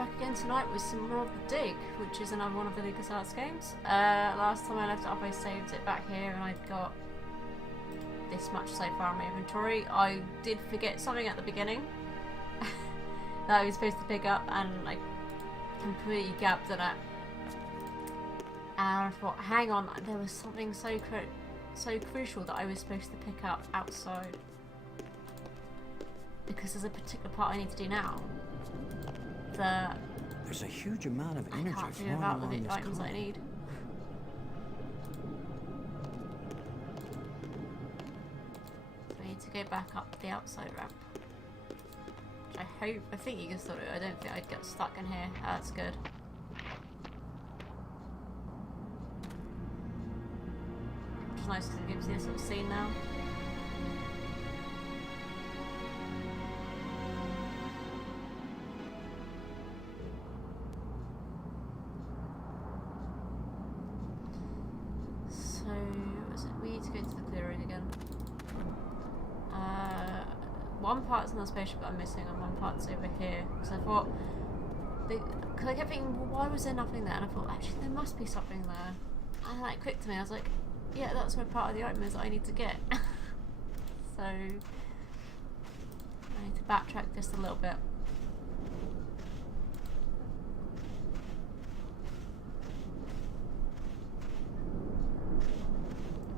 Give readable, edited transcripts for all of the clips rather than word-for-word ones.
back again tonight with some more of The Dig, which is another one of the LucasArts games. Last time I left it up I saved it back here and I'd got this much so far in my inventory. I did forget something at the beginning that I was supposed to pick up and I completely gapped on it. And I thought, hang on, there was something so crucial that I was supposed to pick up outside. Because there's a particular part I need to do now. There's a huge amount of energy I can't do flowing without along the this items I need. So I need to go back up the outside ramp. Which I think you can still do. I don't think I'd get stuck in here. Oh, that's good. Which is nice because it gives you this sort of scene now. One part's in the spaceship that I'm missing and one part's over here. So I thought, because I kept thinking, well, why was there nothing there? And I thought, actually, there must be something there. And then it clicked to me. I was like, yeah, that's where part of the item is that I need to get. So I need to backtrack just a little bit.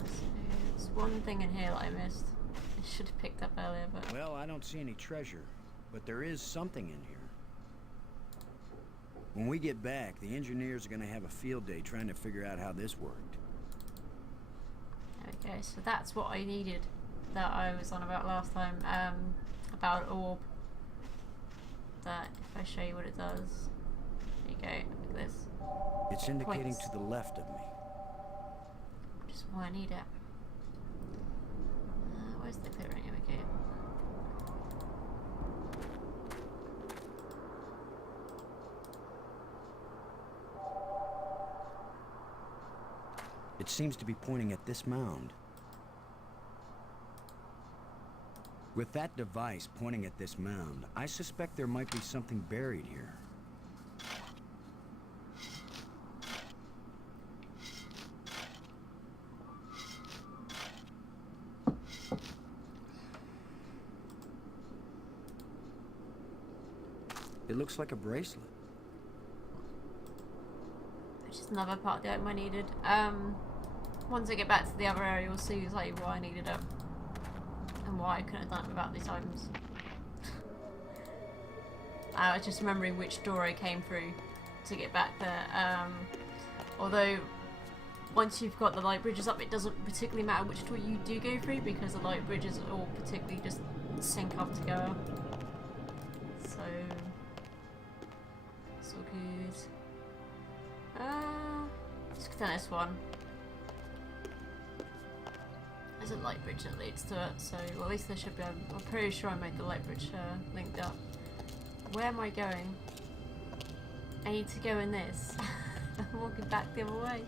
So there's one thing in here that I missed. Should have picked up earlier, but... Well, I don't see any treasure, but there is something in here. When we get back, the engineers are going to have a field day trying to figure out how this worked. Okay, so that's what I needed that I was on about last time, about orb. That, if I show you what it does... There you go, look at this. It's indicating Points. to the left of me. Which is why I need it. Where's the clearing? Here we go. It seems to be pointing at this mound. With that device pointing at this mound, I suspect there might be something buried here. It looks like a bracelet. Which is another part of the item I needed. Once I get back to the other area, you'll see exactly why I needed it. And why I couldn't have done it without these items. I was just remembering which door I came through to get back there. Although, once you've got the light bridges up, it doesn't particularly matter which door you do go through because the light bridges all particularly just sync up together. So... it's all good. Let's go down this one. There's a light bridge that leads to it, so well, at least there should be. I'm pretty sure I made the light bridge linked up. Where am I going? I need to go in this. I'm walking back the other way.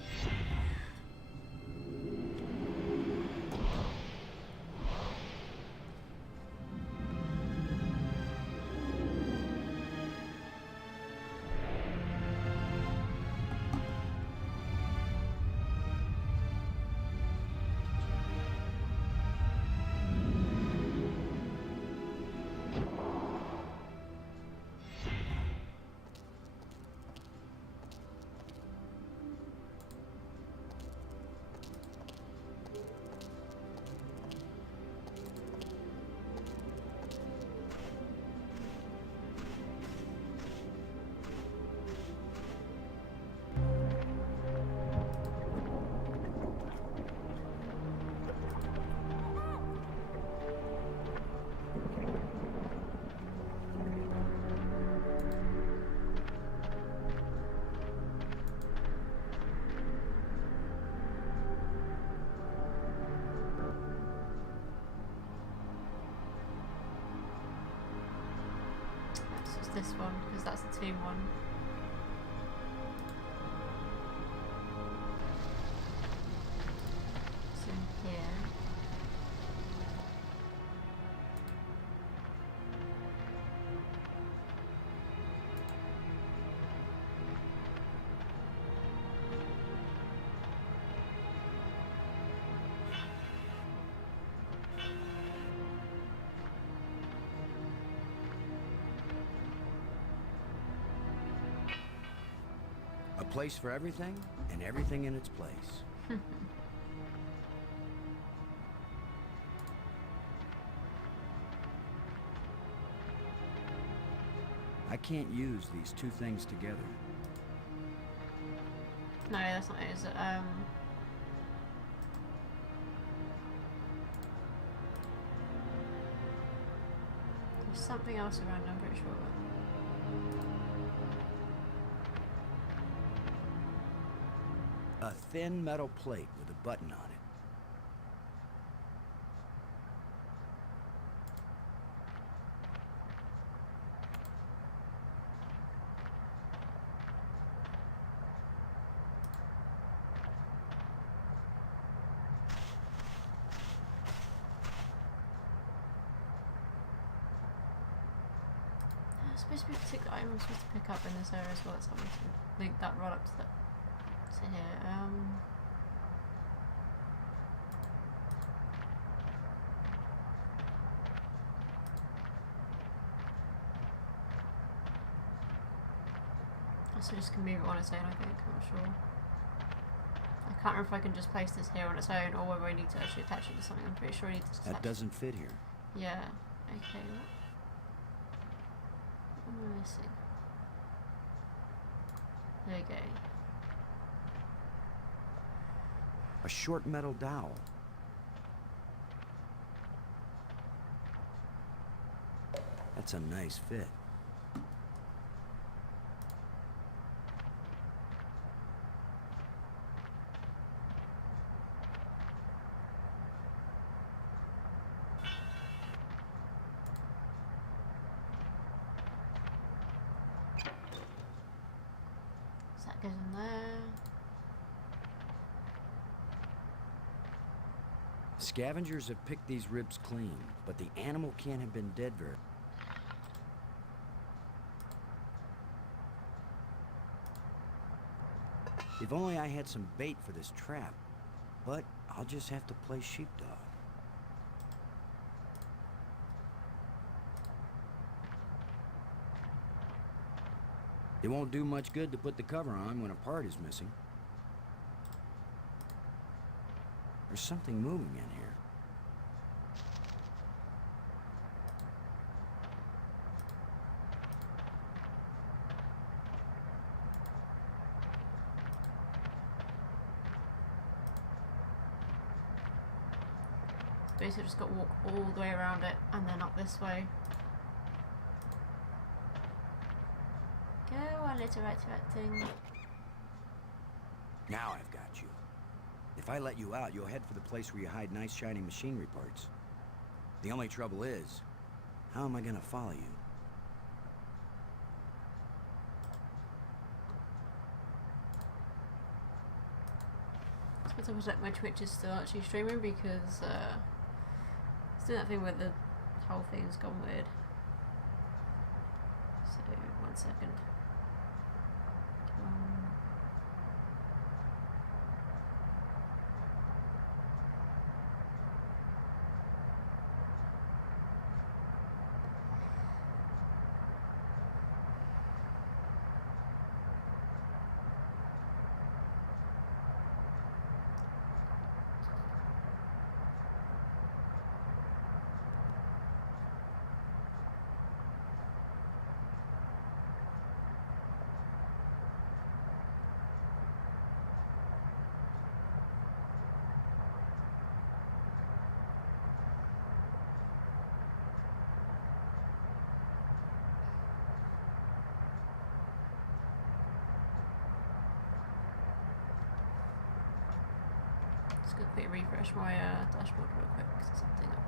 This one, because that's the tomb one. So here. place for everything, and everything in its place. I can't use these two things together. No, that's not it, is it? There's something else around, I'm pretty sure. A thin metal plate with a button on it. Supposed to be a particular item I'm supposed to pick up in this area as well. It's something to link that right up to that. To here. Also just can move it on its own, I think. I'm not sure. I can't remember if I can just place this here on its own or whether I need to actually attach it to something. I'm pretty sure I need to attach. That doesn't fit here. Yeah. Okay. What am I missing? There you go. A short metal dowel. That's a nice fit. Goes in there. Scavengers have picked these ribs clean, but the animal can't have been dead very. If only I had some bait for this trap, but I'll just have to play sheepdog. It won't do much good to put the cover on when a part is missing. There's something moving in here. Basically just got to walk all the way around it and then up this way. Go on, little rat thing. Now I've got you. If I let you out, you'll head for the place where you hide nice shiny machinery parts. The only trouble is, how am I gonna follow you? I suppose I wish my Twitch is still actually streaming because it's doing that thing where the whole thing's gone weird. So, 1 second. Just gonna quickly refresh my dashboard real quick because there's something up.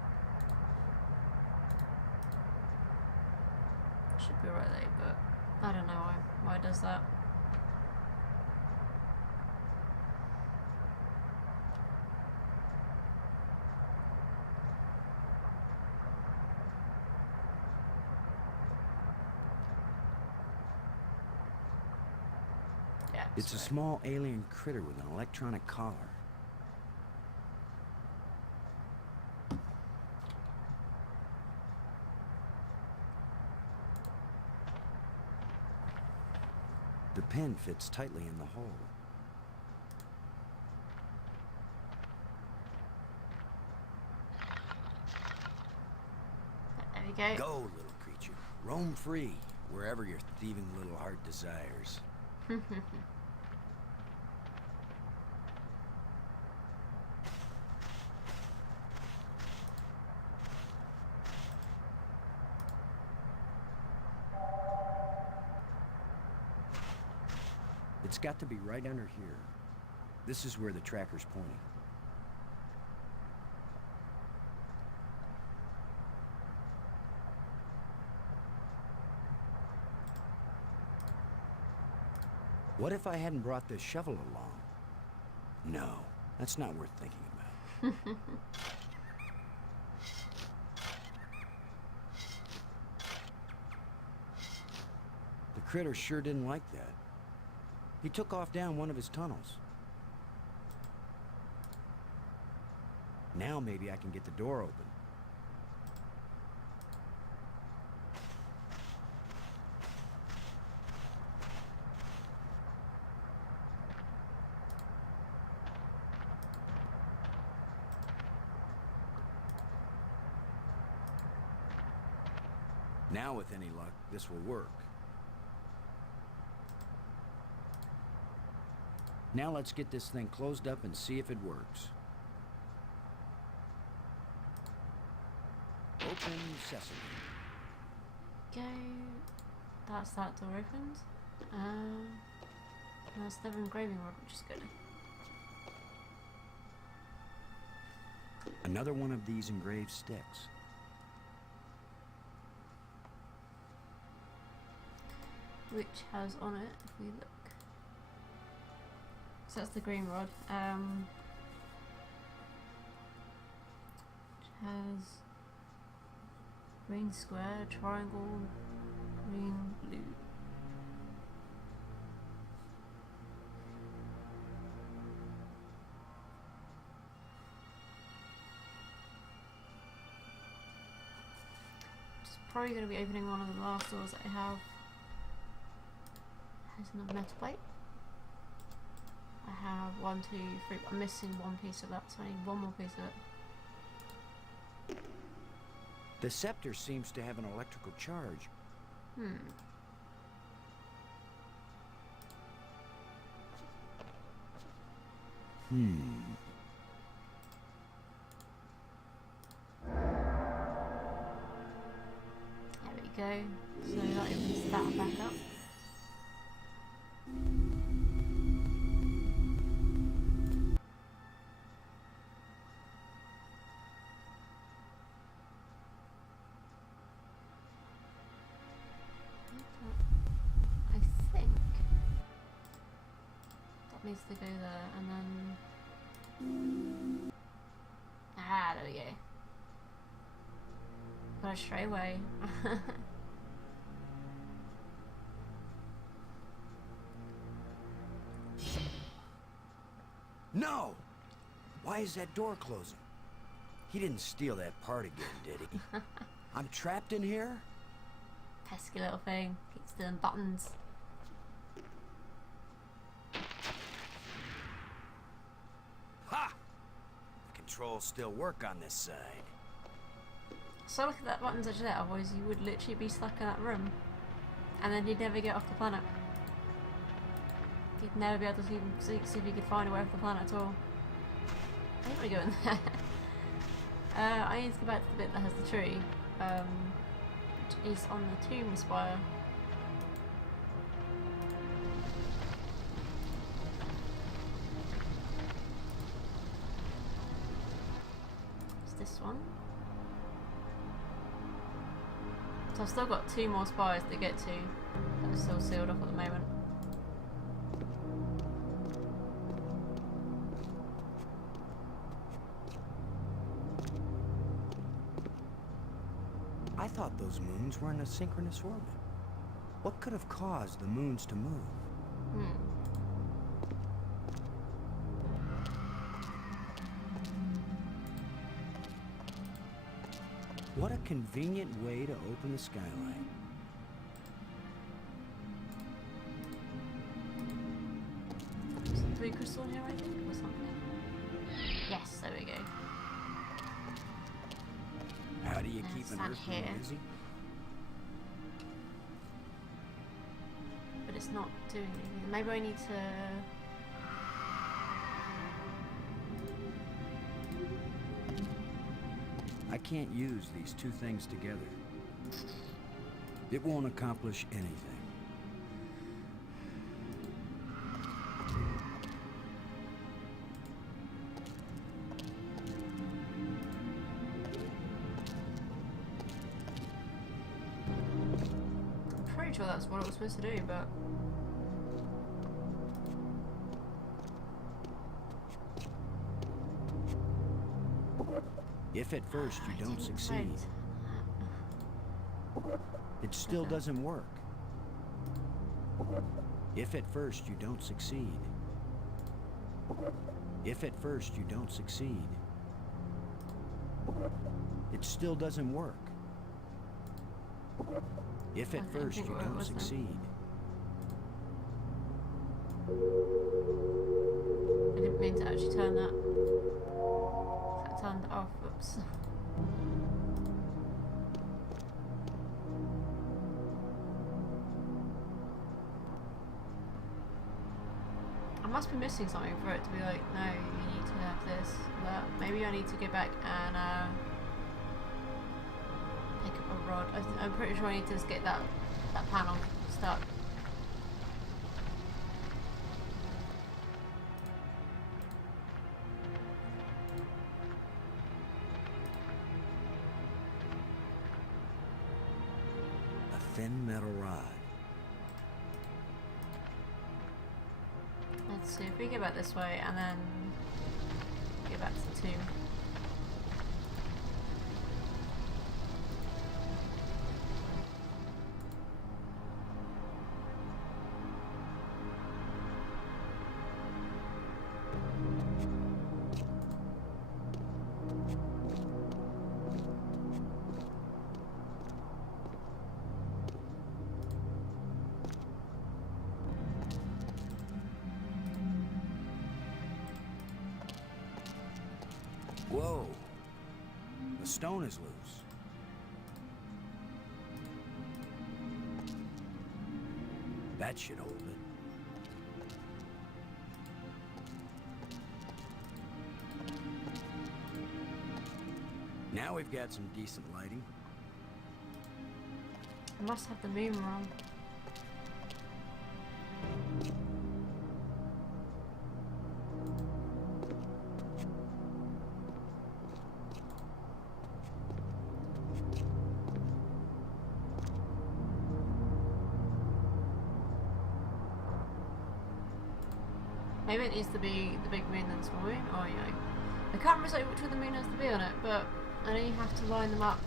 Should be right there, but I don't know why it does that. Yeah, It's a small alien critter with an electronic collar. The pin fits tightly in the hole. There we go. Go, little creature. Roam free, wherever your thieving little heart desires. It's got to be right under here. This is where the tracker's pointing. What if I hadn't brought this shovel along? No, that's not worth thinking about. The critter sure didn't like that. He took off down one of his tunnels. Now maybe I can get the door open. Now, with any luck, this will work. Now let's get this thing closed up and see if it works. Open sesame. Go. That's that door opened. That's the engraving rod, which is good. Another one of these engraved sticks. Which has on it, if we look. So that's the green rod. Which has green square, triangle, green, blue. Just probably going to be opening one of the last doors that I have. There's another metal plate. I have 1, 2, 3. I'm missing one piece of that, so I need one more piece of it. The scepter seems to have an electrical charge. There we go. So that opens that back up. I think that needs to go there, and then there we go. Got it straight away. No! Why is that door closing? He didn't steal that part again, did he? I'm trapped in here? Pesky little thing. Keeps stealing buttons. Ha! The controls still work on this side. So look at that button's actually there, otherwise you would literally be stuck in that room. And then you'd never get off the planet. You'd never be able to even see if you could find a way off the planet at all. I don't want to go in there. I need to go back to the bit that has the tree, which is on the tomb spire. It's this one. So I've still got 2 more spires to get to that are still sealed off at the moment. I thought those moons were in a synchronous orbit. What could have caused the moons to move? What a convenient way to open the skylight. crystal in here, I think, or something. Yes, there we go. How do you keep an stand earthworm here. busy? But it's not doing anything. Maybe I need to... I can't use these two things together. It won't accomplish anything. I'm pretty sure that's what it was supposed to do, but... If at first you don't succeed, it still doesn't work. If at first you don't succeed, if at first you don't succeed, it still doesn't work. If at first you don't succeed. I didn't mean to actually turn that. That turned it off. Oops. I must be missing something for it to be like, no, you need to have this, that. Maybe I need to go back and pick up a rod. I'm pretty sure I need to just get that panel stuck. A thin metal rod. Let's see if we go back this way and then go back to the tomb. Whoa! The stone is loose. That should hold it. Now we've got some decent lighting. I must have the moon wrong. Maybe it needs to be the big moon and the small moon, or, you know, I can't remember which one the moon has to be on it, but I know you have to line them up.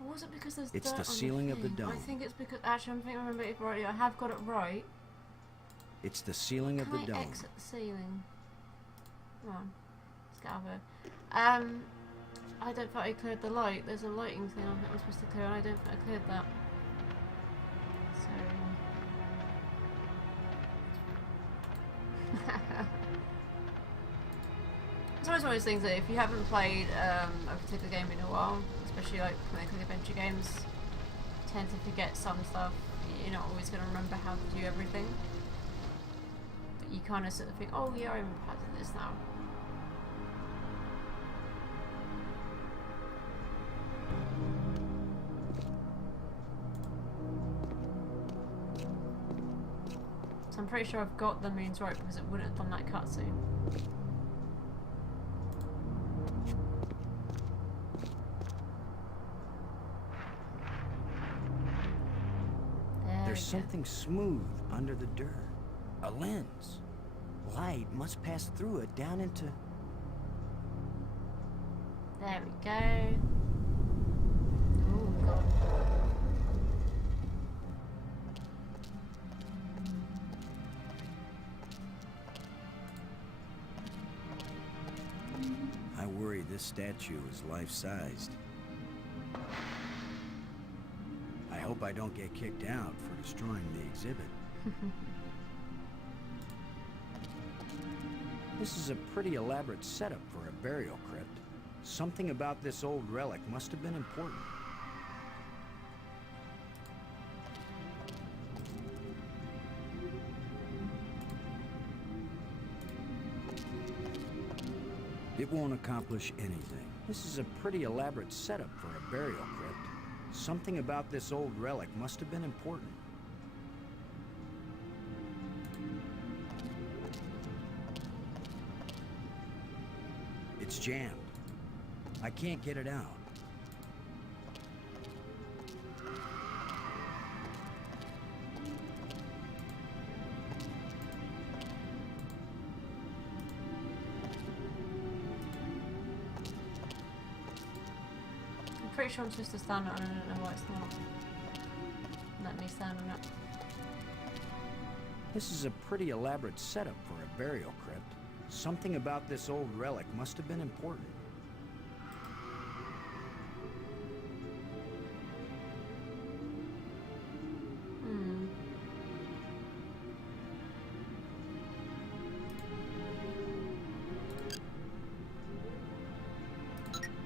Or was it because there's It's dirt the on ceiling of the thing? dome. I think it's because, actually, I remember it rightly. I have got it right. It's the ceiling of the Can I dome. exit the ceiling? Come on, let's get out of here. I don't think I cleared the light. There's a lighting thing I think I'm supposed to clear, and I don't think I cleared that. So It's always one of those things that if you haven't played a particular game in a while, especially like point-and-click adventure games, you tend to forget some stuff. You're not always going to remember how to do everything. But you kind of sort of think, oh yeah, I remember how to do this now. So I'm pretty sure I've got the moons right because it wouldn't have done that cutscene. There's something smooth under the dirt. A lens. Light must pass through it down into... There we go. Oh god. I worry this statue is life-sized. I hope I don't get kicked out for destroying the exhibit. This is a pretty elaborate setup for a burial crypt. Something about this old relic must have been important. It won't accomplish anything. This is a pretty elaborate setup for a burial crypt. Something about this old relic must have been important. It's jammed. I can't get it out. I'm pretty sure I'm supposed to stand on it. I don't know why it's not. Let me stand on it. This is a pretty elaborate setup for a burial crypt. Something about this old relic must have been important.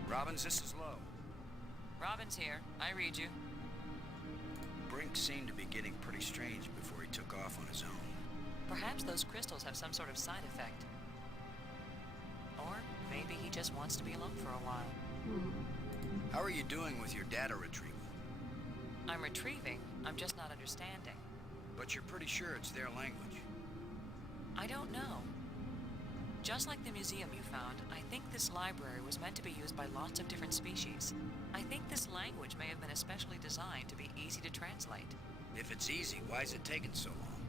Robbins, this is Lowe. Robin's here. I read you. Brink seemed to be getting pretty strange before he took off on his own. Perhaps those crystals have some sort of side effect. Or maybe he just wants to be alone for a while. How are you doing with your data retrieval? I'm retrieving. I'm just not understanding. But you're pretty sure it's their language. I don't know. Just like the museum you found, I think this library was meant to be used by lots of different species. I think this language may have been especially designed to be easy to translate. If it's easy, why is it taking so long?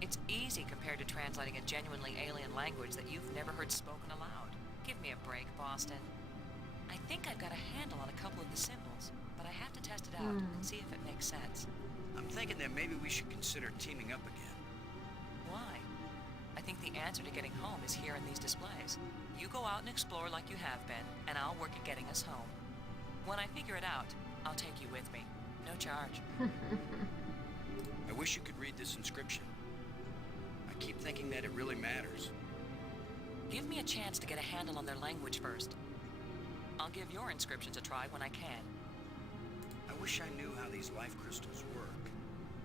It's easy compared to translating a genuinely alien language that you've never heard spoken aloud. Give me a break, Boston. I think I've got a handle on a couple of the symbols, but I have to test it out and see if it makes sense. I'm thinking that maybe we should consider teaming up again. Why? I think the answer to getting home is here in these displays. You go out and explore like you have been, and I'll work at getting us home. When I figure it out, I'll take you with me. No charge. I wish you could read this inscription. I keep thinking that it really matters. Give me a chance to get a handle on their language first. I'll give your inscriptions a try when I can. I wish I knew how these life crystals work.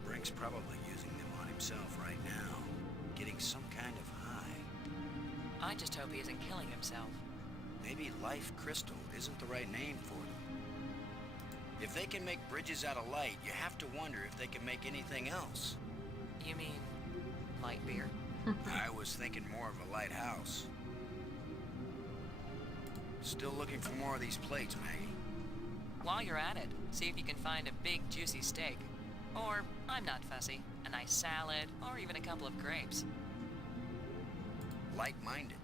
Brink's probably using them on himself right now, getting some kind of high. I just hope he isn't killing himself. Maybe life crystal isn't the right name for them. If they can make bridges out of light, you have to wonder if they can make anything else. You mean light beer? I was thinking more of a lighthouse. Still looking for more of these plates, Maggie. While you're at it, see if you can find a big juicy steak. Or, I'm not fussy, a nice salad, or even a couple of grapes. Light-minded.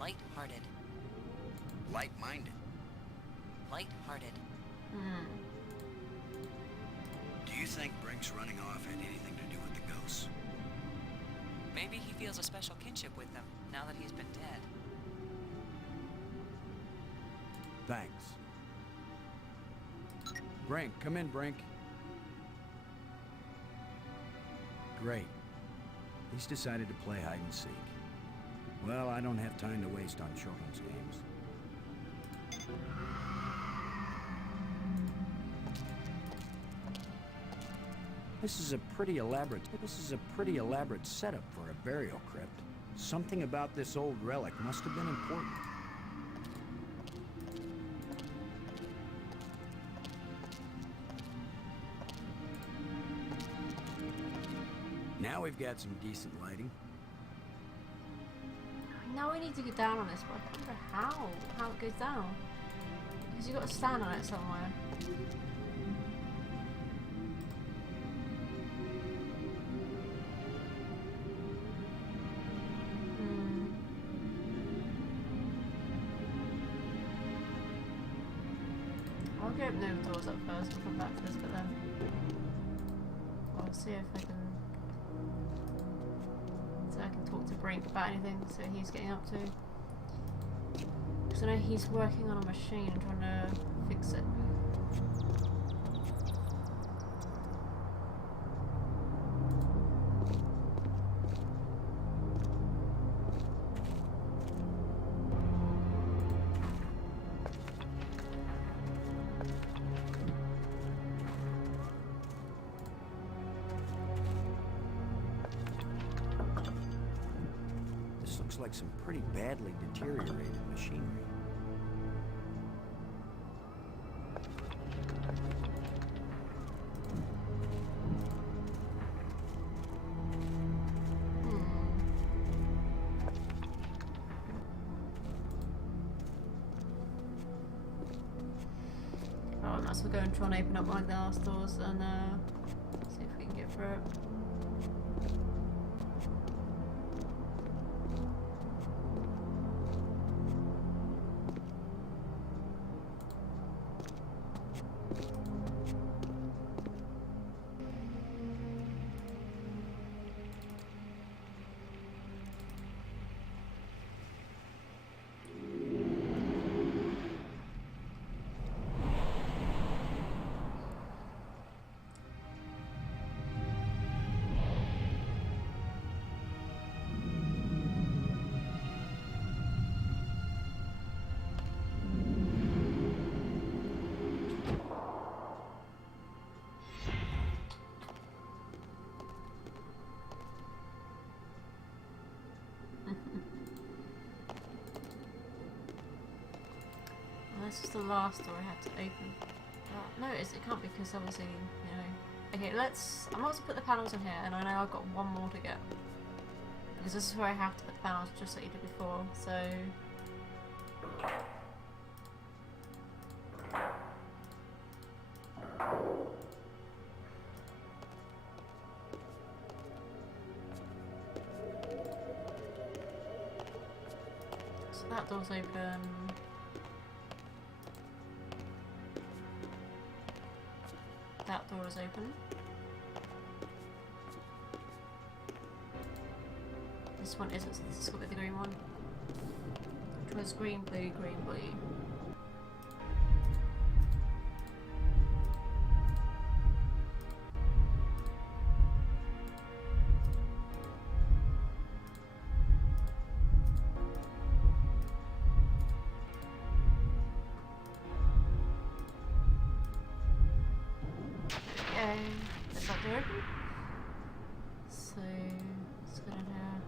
Light-hearted. Light-minded. Light-hearted. Do you think Brink's running off had anything to do with the ghosts? Maybe he feels a special kinship with them, now that he's been dead. Thanks. Brink, come in, Brink. Great. He's decided to play hide and seek. Well, I don't have time to waste on children's games. This is a pretty elaborate setup for a burial crypt. Something about this old relic must have been important. Now we've got some decent lighting. Now we need to get down on this, but I don't know how it goes down. Because you've got to stand on it somewhere. I'll go open the doors up first, we'll come back to this bit then. I'll see if I can talk to Brink about anything, so he's getting up to. Because I know he's working on a machine and trying to fix it. Like some pretty badly deteriorated machinery. Alright, might as well go and try and open up one of the last doors and see if we can get through it. This is the last door I have to open. No, it can't, because obviously, you know. Okay, I might as well put the panels in here, and I know I've got one more to get. Because this is where I have to put the panels, just like you did before, so... So that door's open. That door is open. This one isn't, so this is got the green one. Which was green, blue, green, blue. Is that door open? So let's go down here.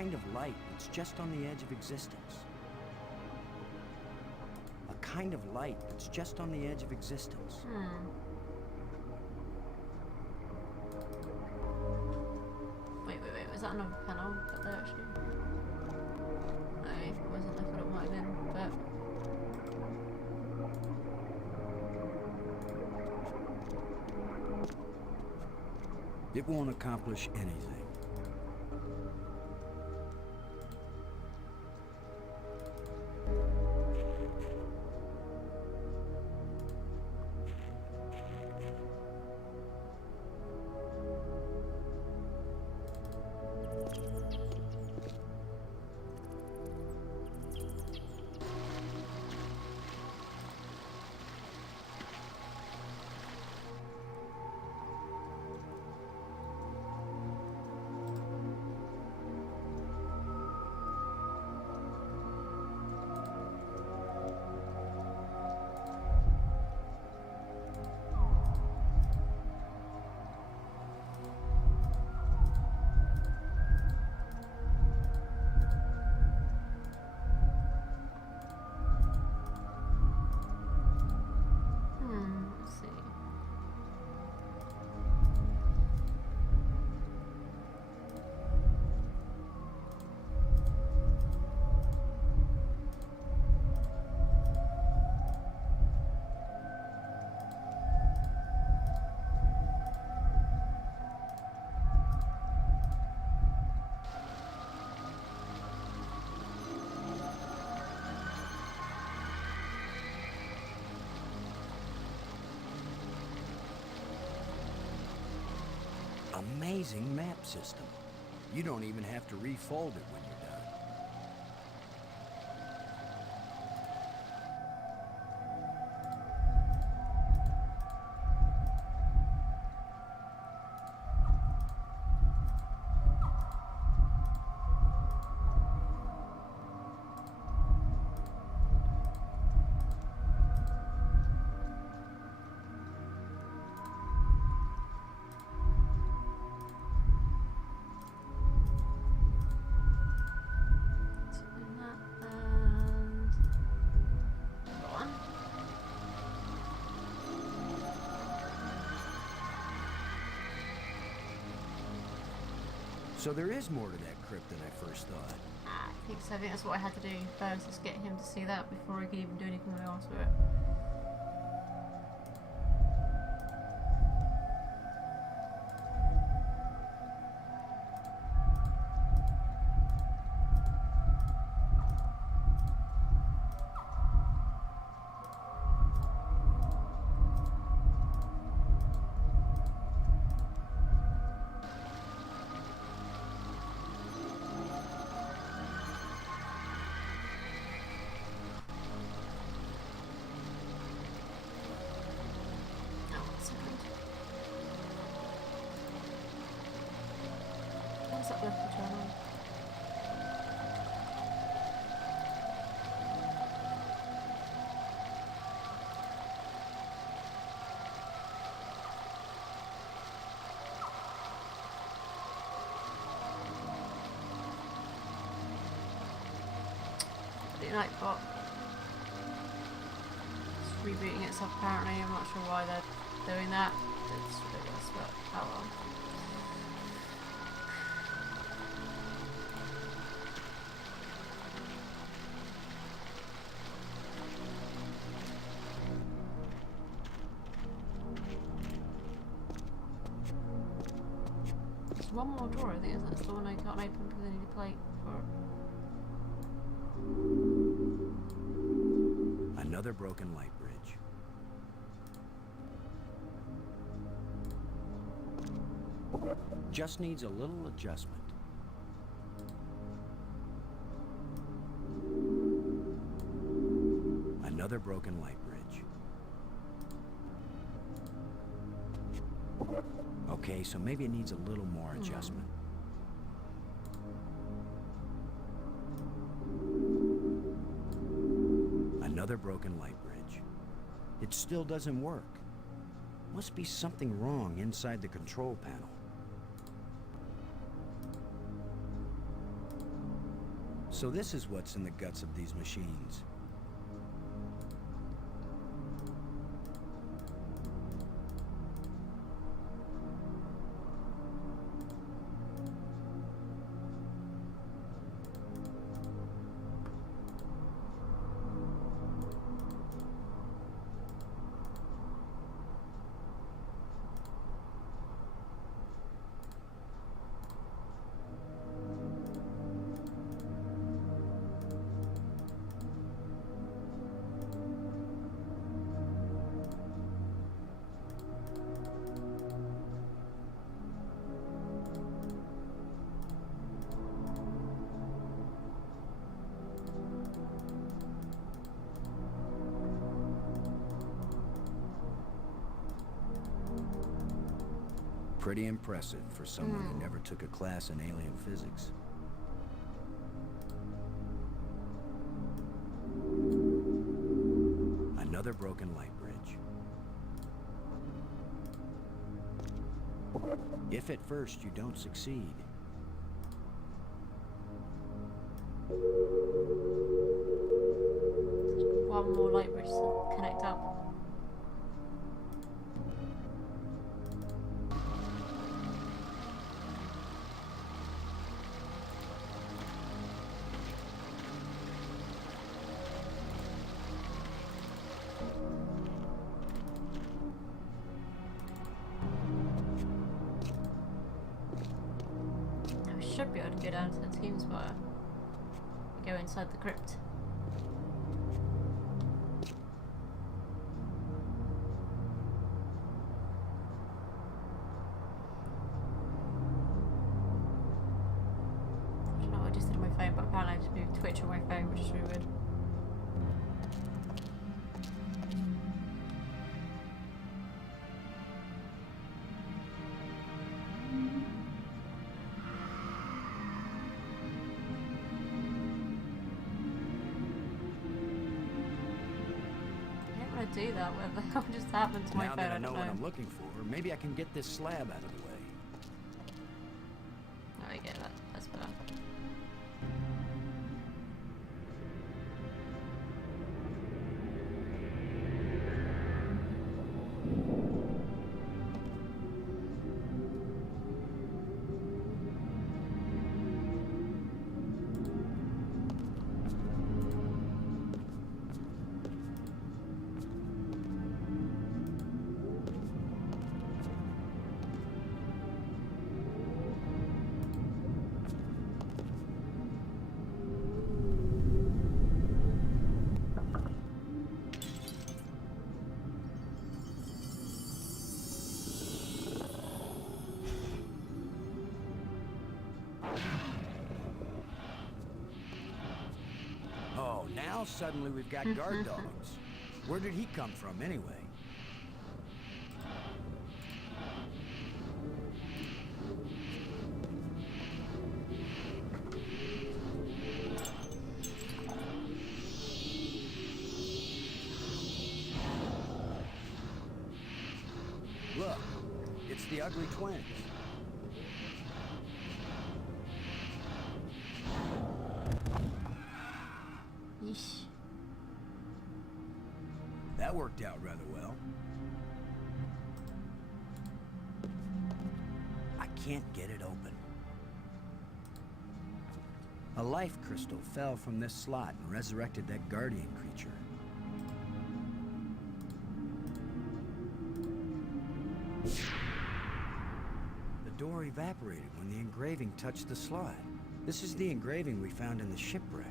kind of light that's just on the edge of existence. A kind of light that's just on the edge of existence. Wait, was that another panel up there actually? No, if it wasn't, I thought it might have been, but... It won't accomplish anything. Let's see. Amazing map system. You don't even have to refold it when you're done. So there is more to that crypt than I first thought. I think so. I think that's what I had to do first, is get him to see that before I could even do anything else with it. What's up with the channel? The Nightbot. It's rebooting itself apparently. I'm not sure why they're doing that. It's ridiculous, but oh well. One more door, I think, isn't it? It's the one I can't open because I need a plate for it. Another broken light bridge. Just needs a little adjustment. Another broken light bridge. Okay, so maybe it needs a little more adjustment. Another broken light bridge. It still doesn't work. Must be something wrong inside the control panel. So this is what's in the guts of these machines. Pretty impressive for someone who never took a class in alien physics. Another broken light bridge. If at first you don't succeed, One more light bridge to connect up. I should be able to go down to the team spire and go inside the crypt. I don't know what I just did on my phone, but apparently I just moved Twitch on my phone, which is really weird. Do that, what the hell just happened to my now phone? that I I know don't what know. I'm looking for, maybe I can get this slab out of the way. There we go, that's better. Oh, now suddenly we've got guard dogs. Where did he come from anyway? Look, it's the ugly twins. Yeesh. That worked out rather well. I can't get it open. A life crystal fell from this slot and resurrected that guardian creature. The door evaporated when the engraving touched the slot. This is the engraving we found in the shipwreck.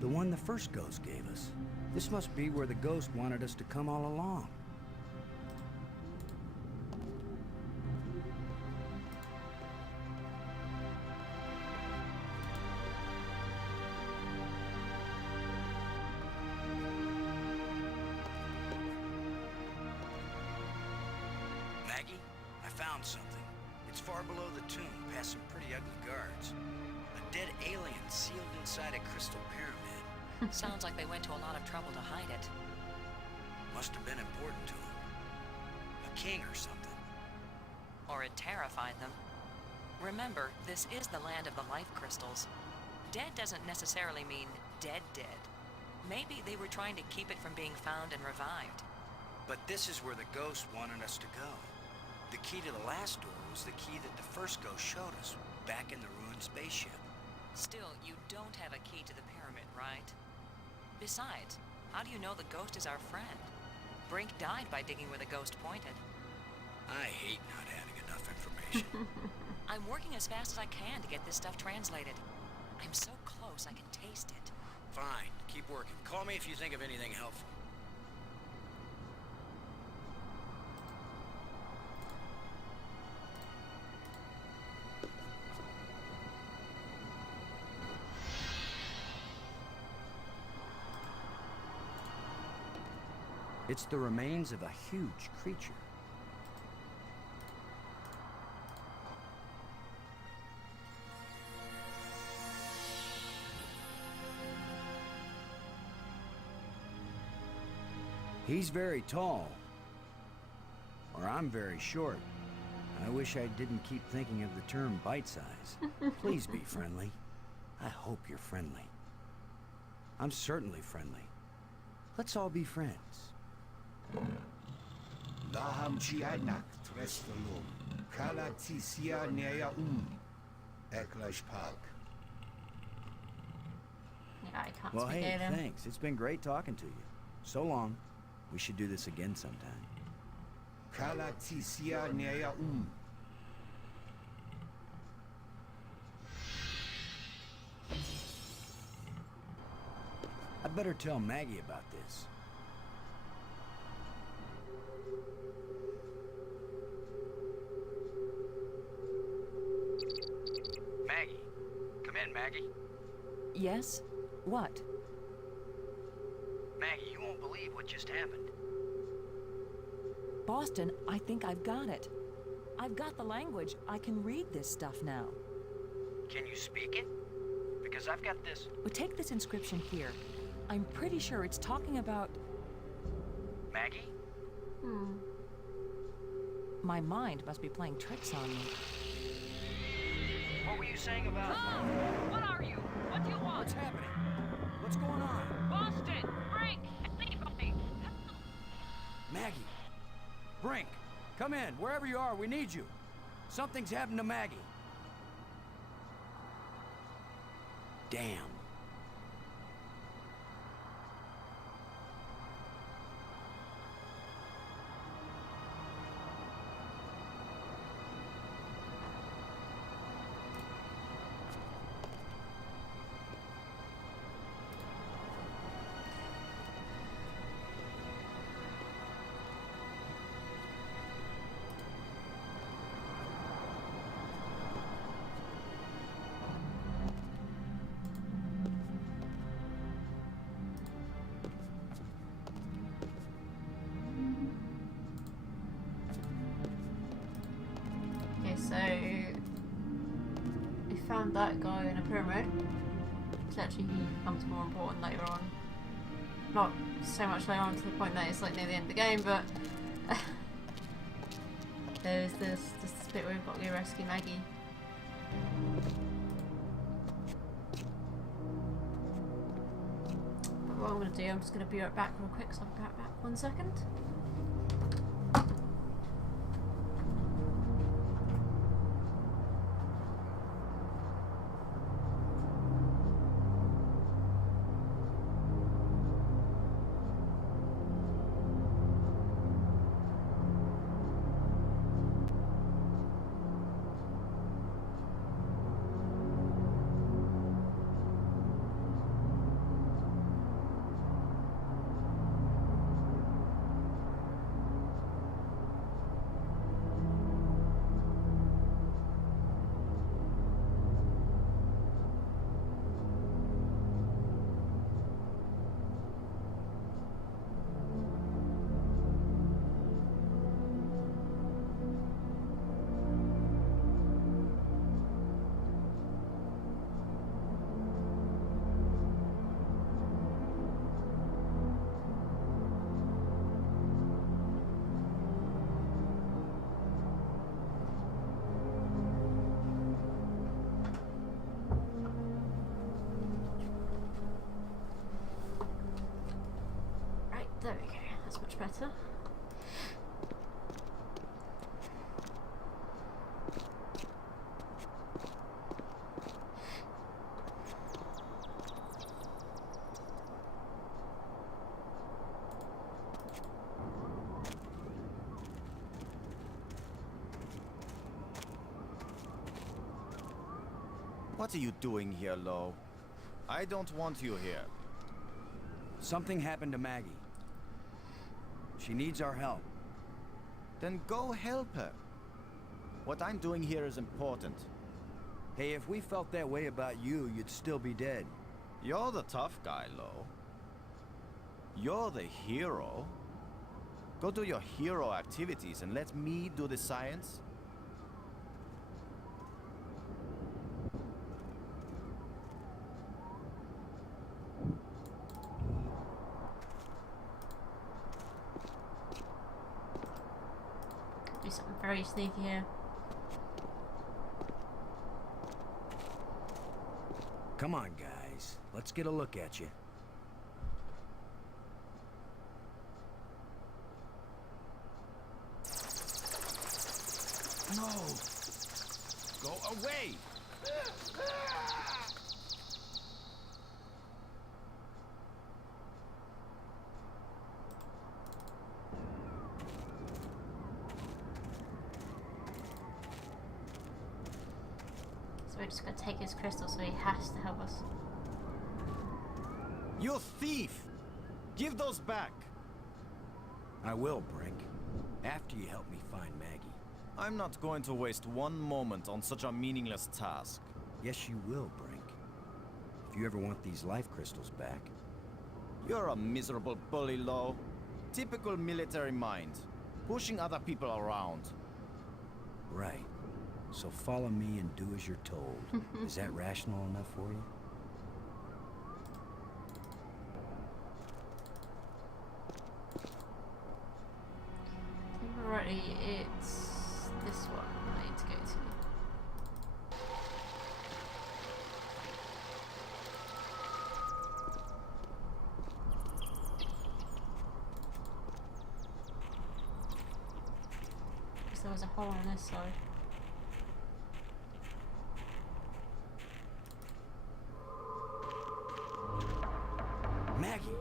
The one the first ghost gave us. This must be where the ghost wanted us to come all along. Maggie, I found something. It's far below the tomb, past some pretty ugly guards. A dead alien sealed inside a crystal pyramid. Sounds like they went to a lot of trouble to hide it. Must have been important to him. A king or something. Or it terrified them. Remember, this is the land of the life crystals. Dead doesn't necessarily mean dead dead. Maybe they were trying to keep it from being found and revived. But this is where the ghost wanted us to go. The key to the last door was the key that the first ghost showed us, back in the ruined spaceship. Still, you don't have a key to the pyramid, right? Besides, how do you know the ghost is our friend? Brink died by digging where the ghost pointed. I hate not having enough information. I'm working as fast as I can to get this stuff translated. I'm so close I can taste it. Fine, keep working. Call me if you think of anything helpful. It's the remains of a huge creature. He's very tall. Or I'm very short. I wish I didn't keep thinking of the term bite-size. Please be friendly. I hope you're friendly. I'm certainly friendly. Let's all be friends. Laham Chianak Trestalum, Kalatisia Nea Eklash Park. Yeah, I can't Well, speak hey, alien. thanks. It's been great talking to you. So long. We should do this again sometime. Kalatisia Nea I'd better tell Maggie about this. Maggie. Come in, Maggie. Yes? What? Maggie, you won't believe what just happened. Boston, I think I've got it. I've got the language. I can read this stuff now. Can you speak it? Because I've got this. But take this inscription here. I'm pretty sure it's talking about... Maggie? My mind must be playing tricks on me. What were you saying about... What are you? What do you want? What's happening? What's going on? Boston! Brink! Anybody! Maggie. Brink. Come in. Wherever you are, we need you. Something's happened to Maggie. Damn. Okay, so we found that guy in a pyramid. Which actually he becomes more important later on. Not so much later on to the point that it's like near the end of the game, but there's this bit where we've got to go rescue Maggie. But what I'm going to do, I'm just going to be right back real quick, so I'll be right back 1 second. There we go. That's much better. What are you doing here, Lo? I don't want you here. Something happened to Maggie. She needs our help. Then go help her. What I'm doing here is important. Hey, if we felt that way about you, you'd still be dead. You're the tough guy, Lo. You're the hero. Go do your hero activities and let me do the science. Do something very sneaky here. Come on, guys. Let's get a look at you. No! Go away! So we're just gonna take his crystal, so he has to help us. You thief! Give those back! I will, Brink. After you help me find Maggie. I'm not going to waste one moment on such a meaningless task. Yes, you will, Brink. If you ever want these life crystals back. You're a miserable bully, Lo. Typical military mind. Pushing other people around. Right. So follow me and do as you're told. Is that rational enough for you? Alrighty, it's this one I need to go to. Because there was a hole on this side. Maggie!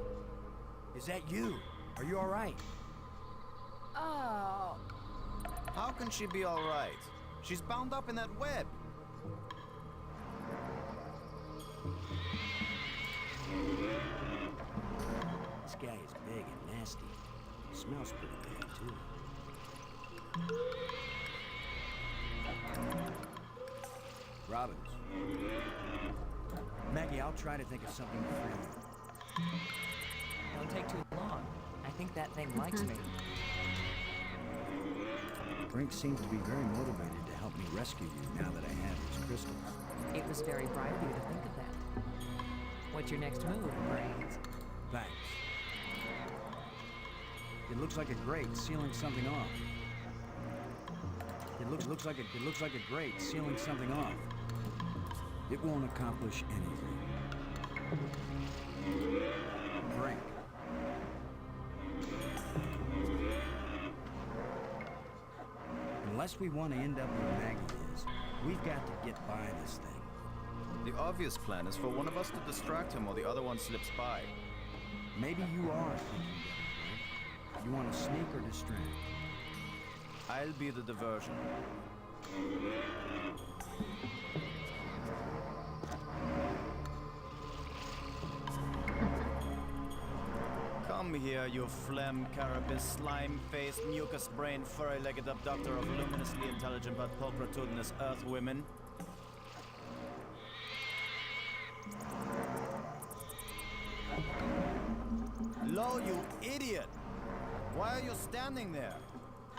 Is that you? Are you alright? Oh. How can she be alright? She's bound up in that web. This guy is big and nasty. Smells pretty bad, too. Robbins. Maggie, I'll try to think of something to free you. Don't take too long. I think that thing likes me. Brink seems to be very motivated to help me rescue you now that I have his crystals. It was very bright of you to think of that. What's your next move, Brains? Thanks. It looks like a grate sealing something off. It looks like a grate sealing something off. It won't accomplish anything. Brink. Unless we want to end up where Maggie is, we've got to get by this thing. The obvious plan is for one of us to distract him while the other one slips by. Maybe you are thinking that, Brink. You want to sneak or distract? I'll be the diversion. Come here, you phlegm, carapace, slime-faced, mucus-brained, furry-legged abductor of luminously intelligent but pulchritudinous earth women. Lo, you idiot! Why are you standing there?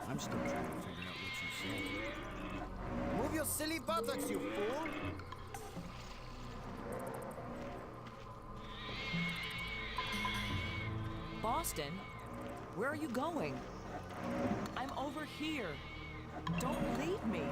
I'm still trying to figure out what you said. Move your silly buttocks, you fool! Boston? Where are you going? I'm over here. Don't leave me.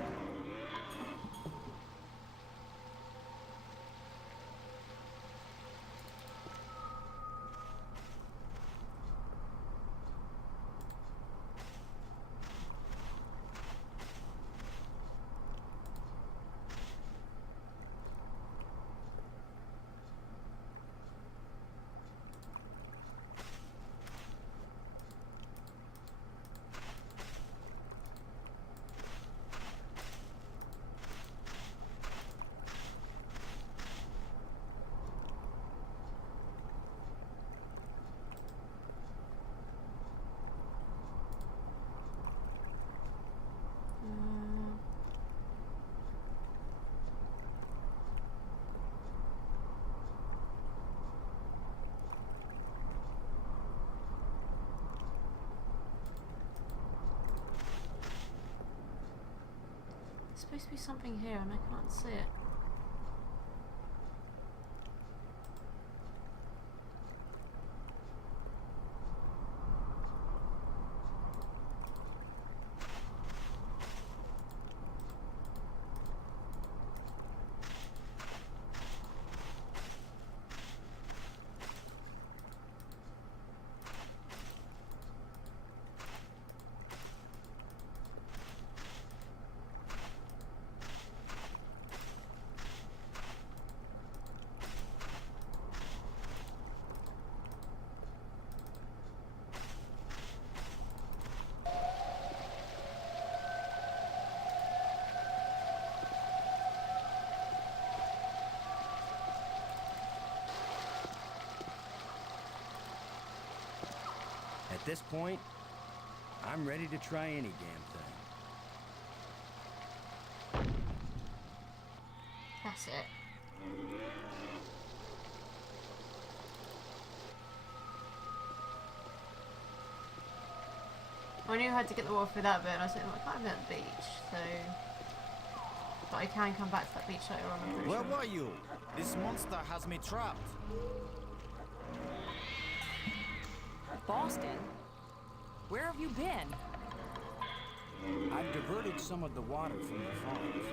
There's supposed to be something here and I can't see it. At this point, I'm ready to try any damn thing. That's it. I knew I had to get the water through that bit, and I said, well, I can't be at the beach, so... But I can come back to that beach later on, I'm pretty Where sure. were you? This monster has me trapped. Boston? Where have you been? I've diverted some of the water from the farms.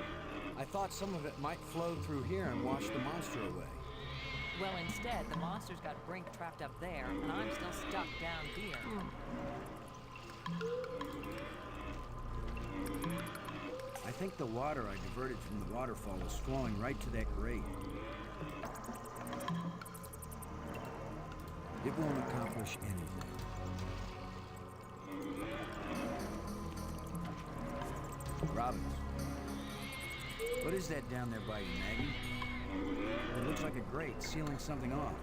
I thought some of it might flow through here and wash the monster away. Well, instead, the monster's got Brink trapped up there, and I'm still stuck down here. I think the water I diverted from the waterfall is flowing right to that grate. It won't accomplish anything. Robbins. What is that down there by you, Maggie? It looks like a grate sealing something off.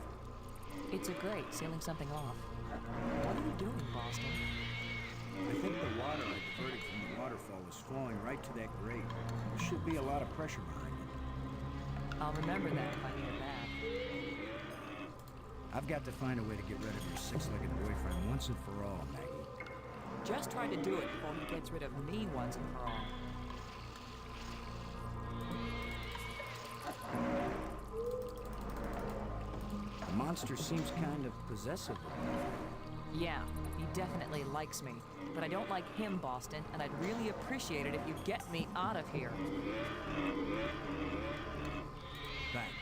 It's a grate sealing something off. What are you doing, Boston? I think the water I diverted from the waterfall is flowing right to that grate. There should be a lot of pressure behind it. I'll remember that if I need a bath. I've got to find a way to get rid of your six-legged boyfriend once and for all, Maggie. Just try to do it before he gets rid of me once and for all. The monster seems kind of possessive of me. Yeah, he definitely likes me. But I don't like him, Boston, and I'd really appreciate it if you'd get me out of here. Thanks.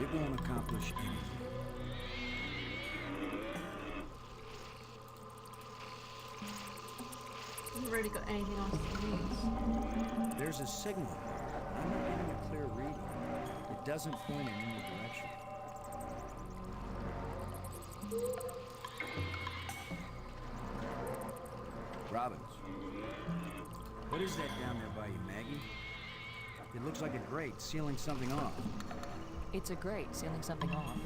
It won't accomplish anything. I haven't really got anything else to use. There's a signal there. I'm not getting a clear reading. It doesn't point in any direction. Robbins. What is that down there by you, Maggie? It looks like a grate sealing something off. It's a grate sealing something off.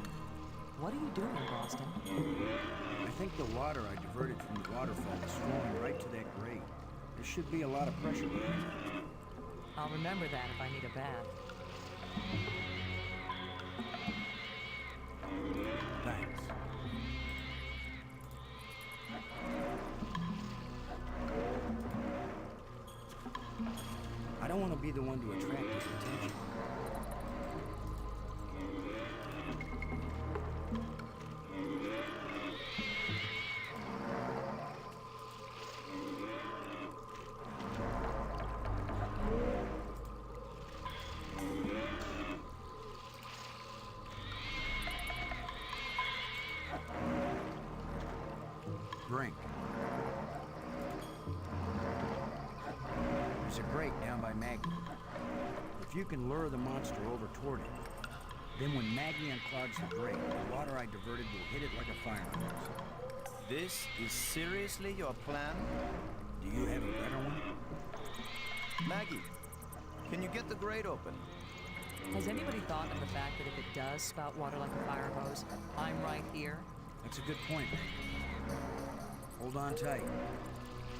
What are you doing, Boston? I think the water I diverted from the waterfall is flowing right to that grate. There should be a lot of pressure behind it. I'll remember that if I need a bath. Thanks. I don't want to be the one to attract his attention. Brink. There's a grate down by Maggie. If you can lure the monster over toward it, then when Maggie unclogs the grate, the water I diverted will hit it like a fire hose. This is seriously your plan? Do you have a better one? Maggie, can you get the grate open? Has anybody thought of the fact that if it does spout water like a fire hose, I'm right here? That's a good point, Maggie. Hold on tight.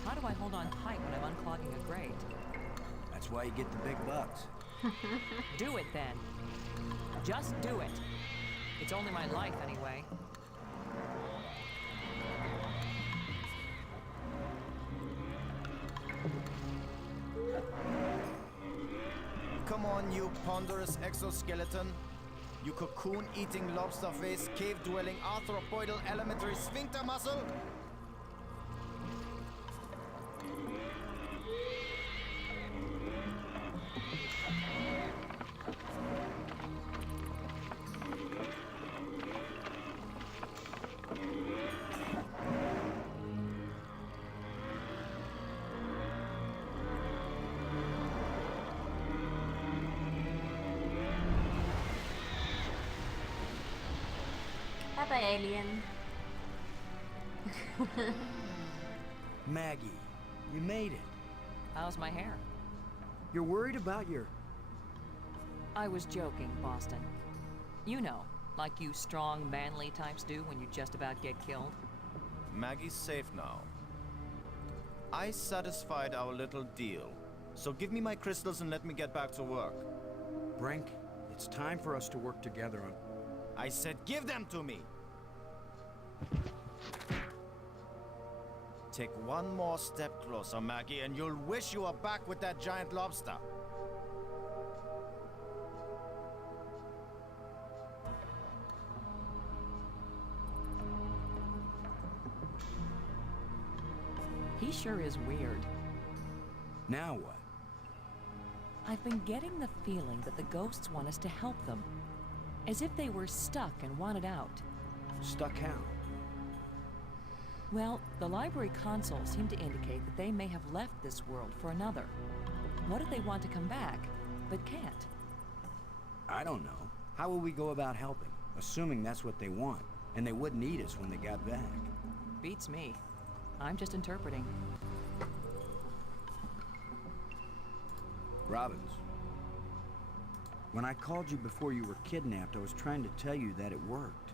How do I hold on tight when I'm unclogging a grate? That's why you get the big bucks. Do it then. Just do it. It's only my life anyway. on, you ponderous exoskeleton. You cocoon-eating lobster face, cave-dwelling arthropoidal elementary sphincter muscle. Bye-bye, alien. Maggie, you made it. How's my hair? You're worried about your... I was joking, Boston. You know, like you strong, manly types do when you just about get killed. Maggie's safe now. I satisfied our little deal. So give me my crystals and let me get back to work. Brink, it's time for us to work together on... I said give them to me! Take one more step closer, Maggie, and you'll wish you were back with that giant lobster. He sure is weird. Now what? I've been getting the feeling that the ghosts want us to help them. As if they were stuck and wanted out. Stuck how? Well, the library consoles seem to indicate that they may have left this world for another. What if they want to come back, but can't? I don't know. How will we go about helping? Assuming that's what they want, and they wouldn't eat us when they got back. Beats me. I'm just interpreting. Robbins. When I called you before you were kidnapped, I was trying to tell you that it worked.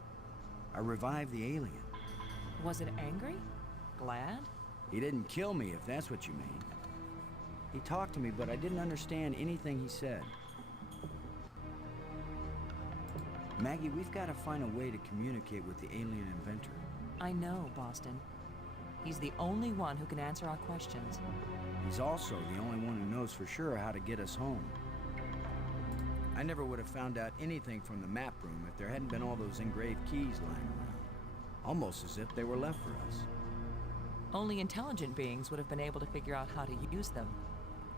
I revived the alien. Was it angry? Glad? He didn't kill me, if that's what you mean. He talked to me, but I didn't understand anything he said. Maggie, we've got to find a way to communicate with the alien inventor. I know, Boston. He's the only one who can answer our questions. He's also the only one who knows for sure how to get us home. I never would have found out anything from the map room if there hadn't been all those engraved keys lying around. Almost as if they were left for us. Only intelligent beings would have been able to figure out how to use them.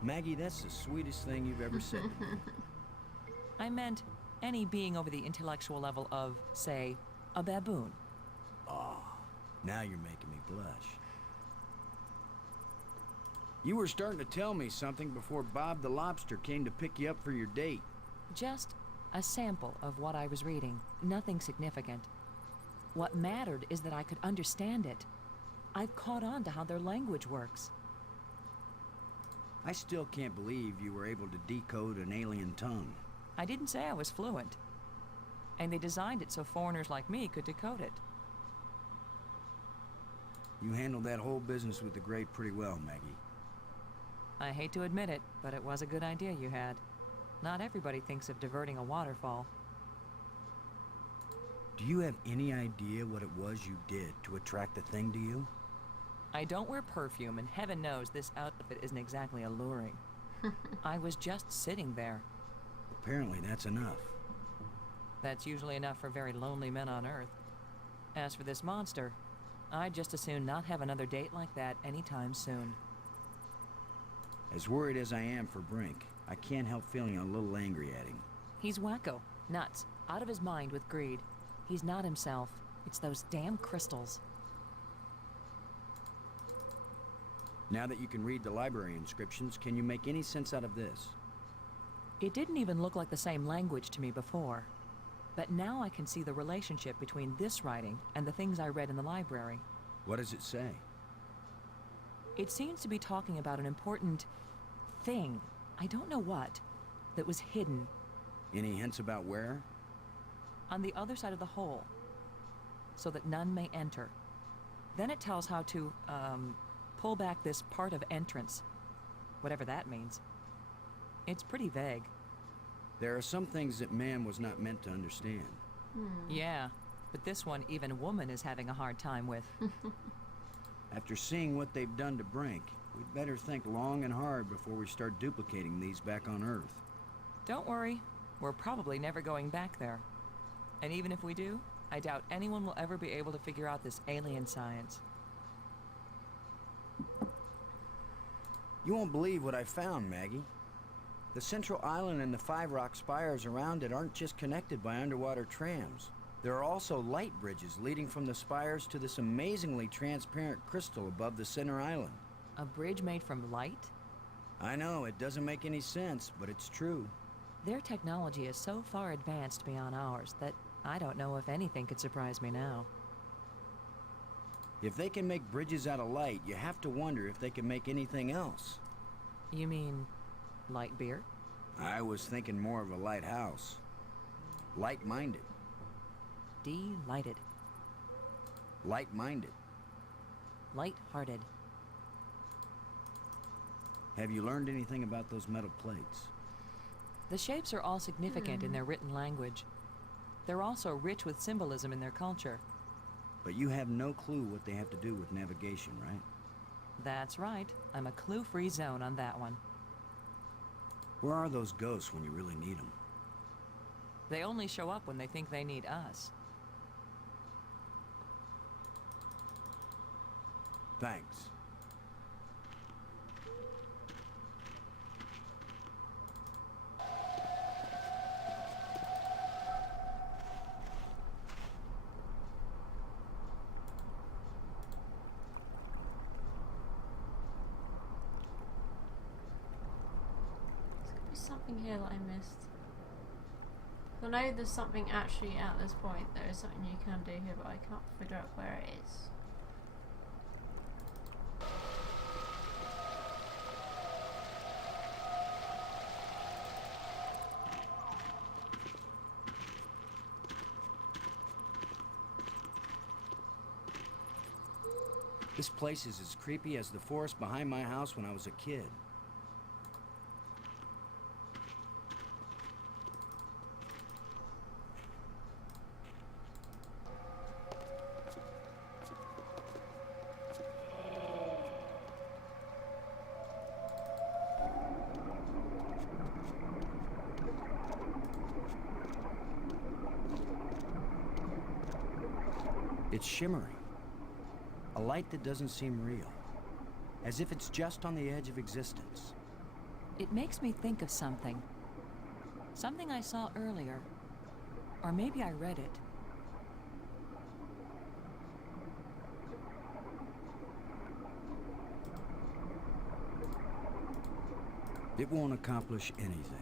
Maggie, that's the sweetest thing you've ever said to me. I meant any being over the intellectual level of, say, a baboon. Oh, now you're making me blush. You were starting to tell me something before Bob the Lobster came to pick you up for your date. Just a sample of what I was reading. Nothing significant. What mattered is that I could understand it. I've caught on to how their language works. I still can't believe you were able to decode an alien tongue. I didn't say I was fluent. And they designed it so foreigners like me could decode it. You handled that whole business with the Great pretty well, Maggie. I hate to admit it, but it was a good idea you had. Not everybody thinks of diverting a waterfall. Do you have any idea what it was you did to attract the thing to you? I don't wear perfume, and heaven knows this outfit isn't exactly alluring. I was just sitting there. Apparently that's enough. That's usually enough for very lonely men on Earth. As for this monster, I'd just as soon not have another date like that anytime soon. As worried as I am for Brink, I can't help feeling a little angry at him. He's wacko, nuts, out of his mind with greed. He's not himself. It's those damn crystals. Now that you can read the library inscriptions, can you make any sense out of this? It didn't even look like the same language to me before. But now I can see the relationship between this writing and the things I read in the library. What does it say? It seems to be talking about an important thing, I don't know what, that was hidden Any hints about where? on the other side of the hole, so that none may enter. Then it tells how to, pull back this part of entrance, whatever that means. It's pretty vague. There are some things that man was not meant to understand. Yeah, but this one even woman is having a hard time with. After seeing what they've done to Brink, we'd better think long and hard before we start duplicating these back on Earth. Don't worry, we're probably never going back there. And even if we do, I doubt anyone will ever be able to figure out this alien science. You won't believe what I found, Maggie. The central island and the 5 rock spires around it aren't just connected by underwater trams. There are also light bridges leading from the spires to this amazingly transparent crystal above the center island. A bridge made from light? I know, it doesn't make any sense, but it's true. Their technology is so far advanced beyond ours that I don't know if anything could surprise me now. If they can make bridges out of light, you have to wonder if they can make anything else. You mean light beer? I was thinking more of a lighthouse. Light-minded. Delighted. Light-minded. Light-hearted. Have you learned anything about those metal plates? The shapes are all significant in their written language. They're also rich with symbolism in their culture. But you have no clue what they have to do with navigation, right? That's right. I'm a clue-free zone on that one. Where are those ghosts when you really need them? They only show up when they think they need us. Thanks. Something here that I missed. I know there's something actually at this point. There is something you can do here, but I can't figure out where it is. This place is as creepy as the forest behind my house when I was a kid. It's shimmering. A light that doesn't seem real. As if it's just on the edge of existence. It makes me think of something. Something I saw earlier. Or maybe I read it. It won't accomplish anything.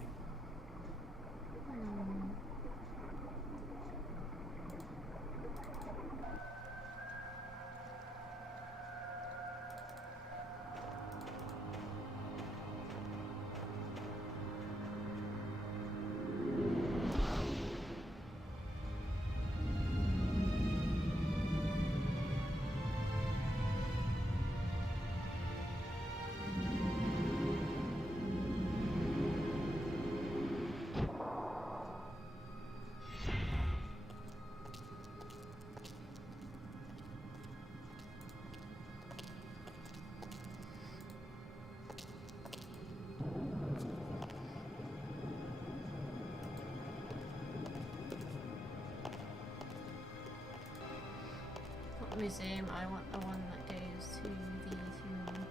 Museum. I want the one that goes to the tomb.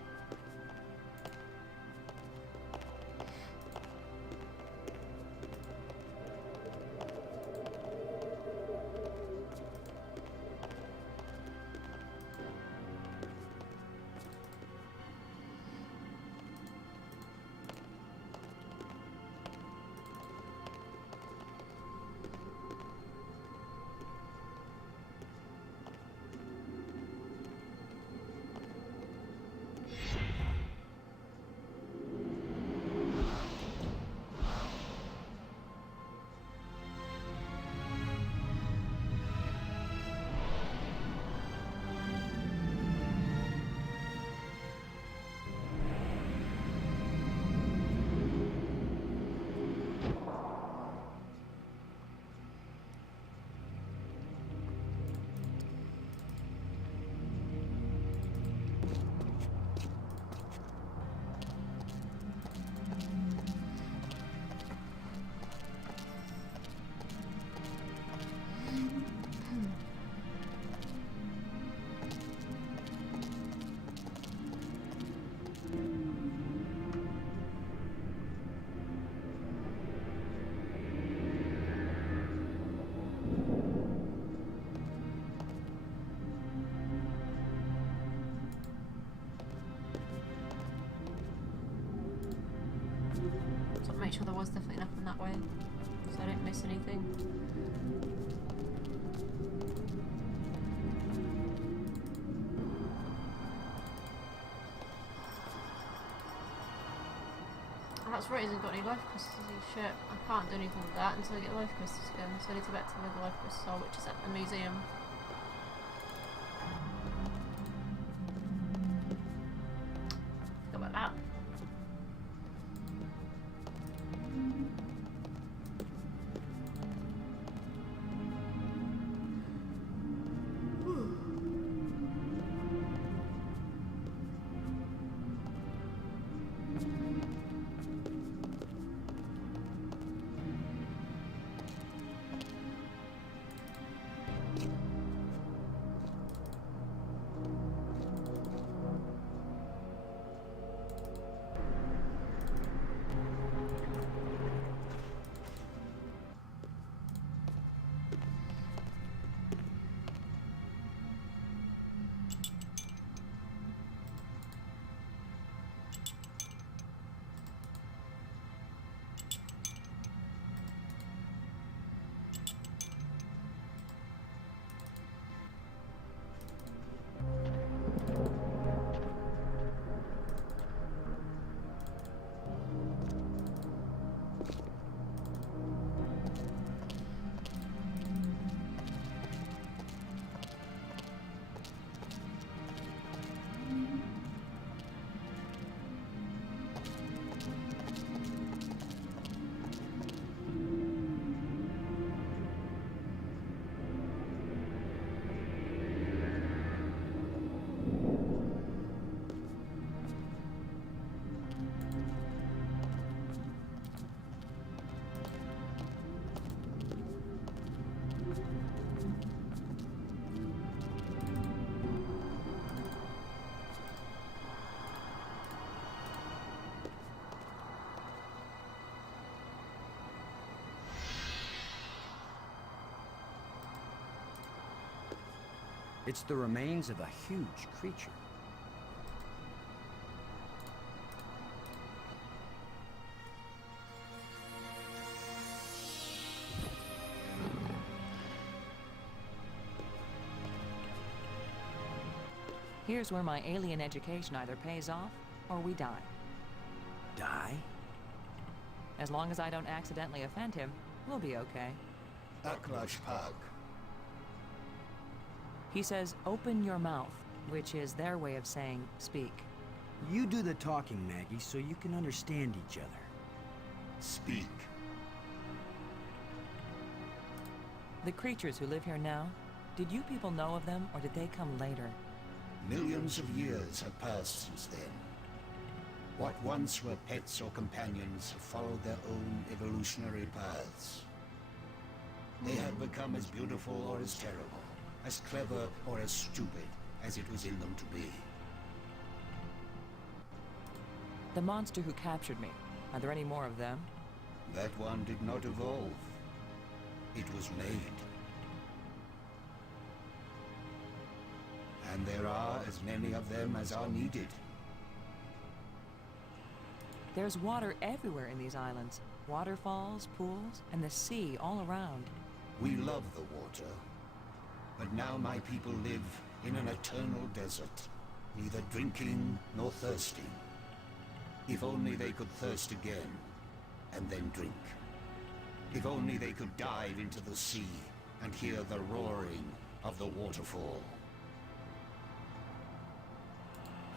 make sure there was definitely nothing that way, so I didn't miss anything. Oh, that's right, he hasn't got any life crystals. Shit, I can't do anything with that until I get life crystals again, so I need to get to where the life crystals are, which is at the museum. Forgot about that. It's the remains of a huge creature. Here's where my alien education either pays off or we die. Die? As long as I don't accidentally offend him, we'll be okay. Aklash Park. He says, open your mouth, which is their way of saying speak. You do the talking, Maggie, so you can understand each other. Speak. The creatures who live here now, did you people know of them, or did they come later? Millions of years have passed since then. What once were pets or companions have followed their own evolutionary paths. They have become as beautiful or as terrible, as clever or as stupid as it was in them to be. The monster who captured me, are there any more of them? That one did not evolve. It was made. And there are as many of them as are needed. There's water everywhere in these islands. Waterfalls, pools, and the sea all around. We love the water. But now my people live in an eternal desert, neither drinking nor thirsting. If only they could thirst again, and then drink. If only they could dive into the sea and hear the roaring of the waterfall.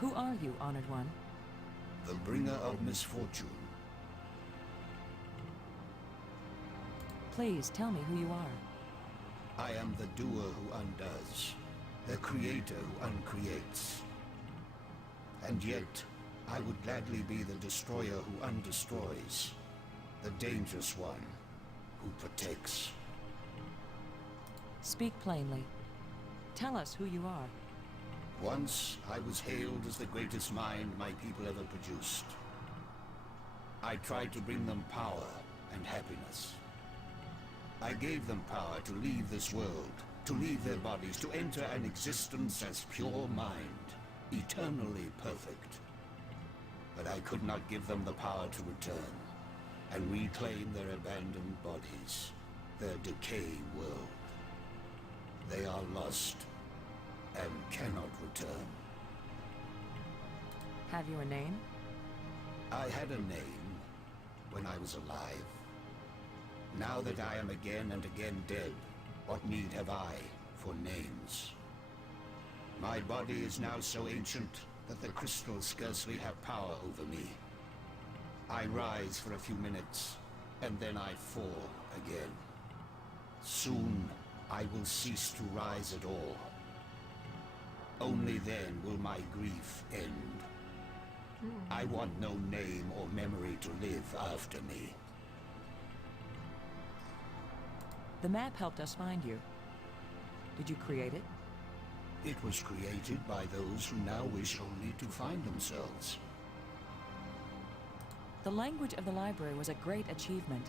Who are you, Honored One? The bringer of misfortune. Please tell me who you are. I am the doer who undoes, the creator who uncreates. And yet, I would gladly be the destroyer who undestroys, the dangerous one who protects. Speak plainly. Tell us who you are. Once, I was hailed as the greatest mind my people ever produced. I tried to bring them power and happiness. I gave them power to leave this world, to leave their bodies, to enter an existence as pure mind, eternally perfect. But I could not give them the power to return. and reclaim their abandoned bodies, their decaying world. They are lost and cannot return. Have you a name? I had a name when I was alive. Now that I am again and again dead, what need have I for names? My body is now so ancient that the crystals scarcely have power over me. I rise for a few minutes, and then I fall again. Soon, I will cease to rise at all. Only then will my grief end. I want no name or memory to live after me. The map helped us find you. Did you create it? It was created by those who now wish only to find themselves. The language of the library was a great achievement.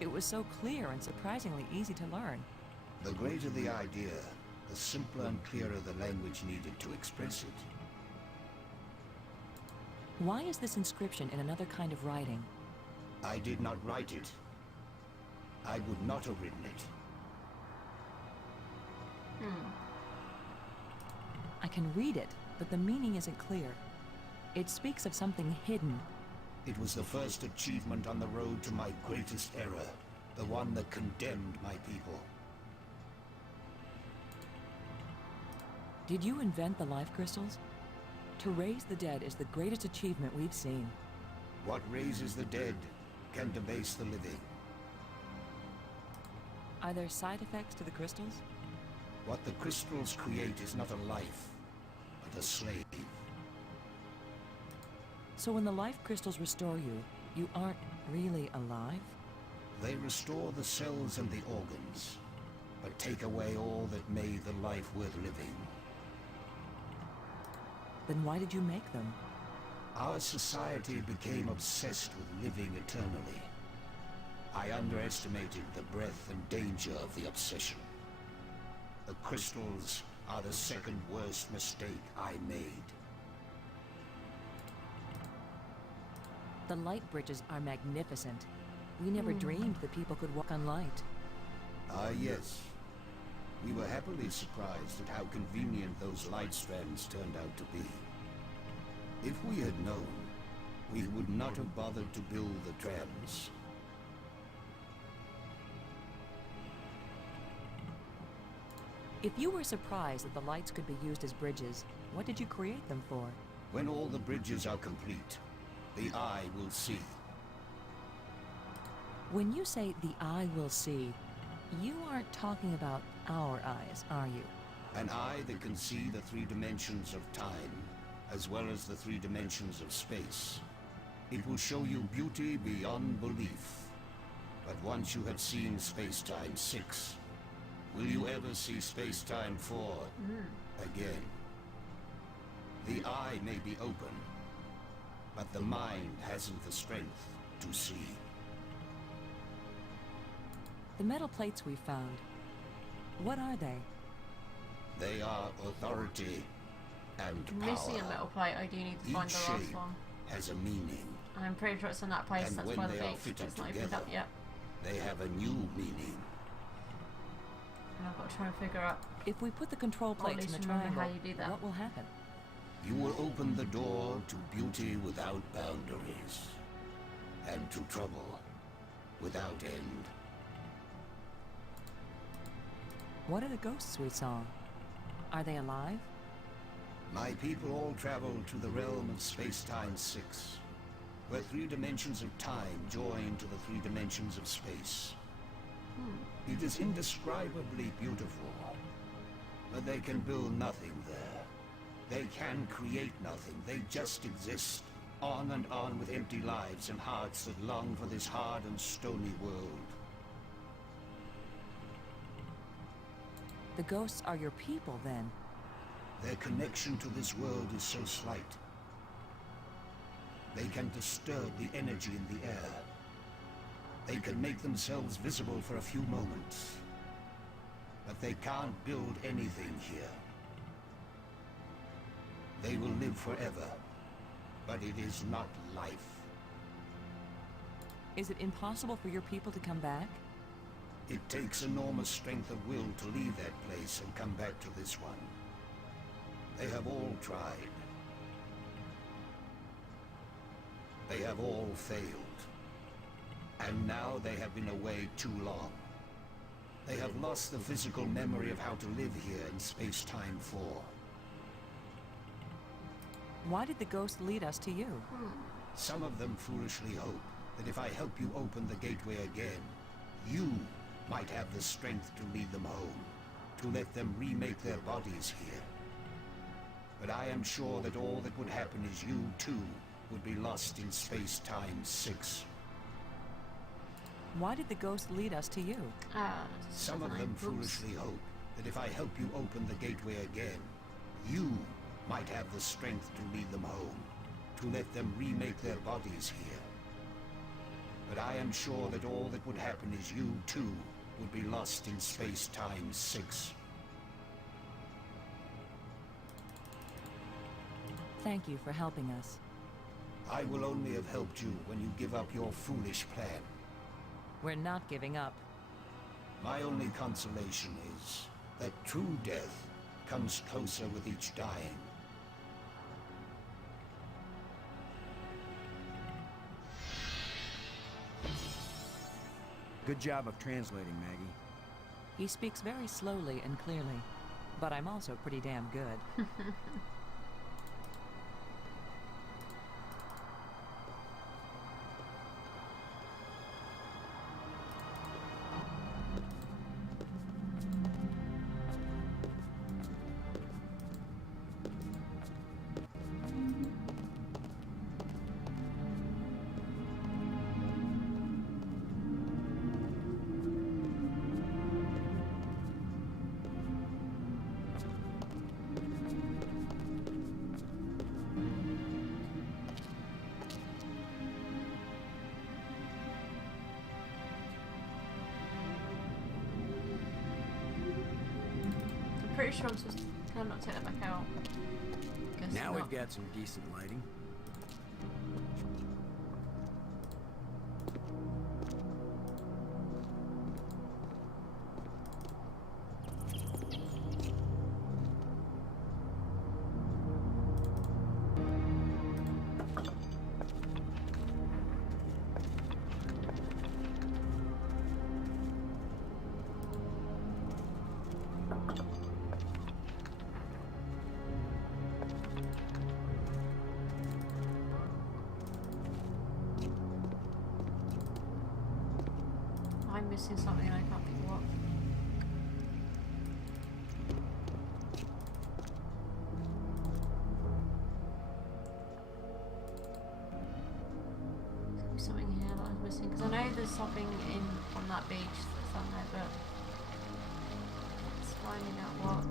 It was so clear and surprisingly easy to learn. The greater the idea, the simpler and clearer the language needed to express it. Why is this inscription in another kind of writing? I did not write it. I would not have written it. I can read it, but the meaning isn't clear. It speaks of something hidden. It was the first achievement on the road to my greatest error, the one that condemned my people. Did you invent the life crystals? To raise the dead is the greatest achievement we've seen. What raises the dead can debase the living. Are there side effects to the crystals? What the crystals create is not a life, but a slave. So when the life crystals restore you, you aren't really alive? They restore the cells and the organs, but take away all that made the life worth living. Then why did you make them? Our society became obsessed with living eternally. I underestimated the breadth and danger of the obsession. The crystals are the second worst mistake I made. The light bridges are magnificent. We never dreamed that people could walk on light. Ah, yes. We were happily surprised at how convenient those light strands turned out to be. If we had known, we would not have bothered to build the trams. If you were surprised that the lights could be used as bridges, what did you create them for? When all the bridges are complete, the eye will see. When you say the eye will see, you aren't talking about our eyes, are you? An eye that can see the 3 dimensions of time, as well as the 3 dimensions of space. It will show you beauty beyond belief. But once you have seen Space-Time 6, will you ever see Space-Time 4 again? The eye may be open, but the mind hasn't the strength to see. The metal plates we found, what are they? They are authority and I'm missing a power. metal plate. I do need to find Each the last shape one. has a meaning. I'm pretty sure it's in that place. And That's when why the they are big fitted it's not opened together, up yet. They have a new meaning. And I've got to try and figure out. If we put the control Or at plates in least the remember triangle, how you do that. what will happen? You will open the door to beauty without boundaries, and to trouble without end. What are the ghosts we saw? Are they alive? My people all travel to the realm of Space-Time 6, where 3 dimensions of time join to the 3 dimensions of space. It is indescribably beautiful, but they can build nothing there. They can create nothing. They just exist, on and on with empty lives and hearts that long for this hard and stony world. The ghosts are your people, then. Their connection to this world is so slight. They can disturb the energy in the air. They can make themselves visible for a few moments. But they can't build anything here. They will live forever, but it is not life. Is it impossible for your people to come back? It takes enormous strength of will to leave that place and come back to this one. They have all tried. They have all failed. And now they have been away too long. They have lost the physical memory of how to live here in space-time 4. Why did the ghost lead us to you? Some of them foolishly hope that if I help you open the gateway again, you might have the strength to lead them home, to let them remake their bodies here. But I am sure that all that would happen is you, too, would be lost in space-time 6. Why did the ghost lead us to you? Some of them foolishly hope that if I help you open the gateway again, you might have the strength to lead them home, to let them remake their bodies here. But I am sure that all that would happen is you, too, would be lost in space-time 6. Thank you for helping us. I will only have helped you when you give up your foolish plan. We're not giving up. My only consolation is that true death comes closer with each dying. Good job of translating, Maggie. He speaks very slowly and clearly, but I'm also pretty damn good. Pretty sure I'm supposed to kind of not take that back out. Guess Now not. we've got some decent lighting. I'm missing something and I can't think what. There's be something here that I was missing because I know there's something in on that beach that's on there, but it's finding out what.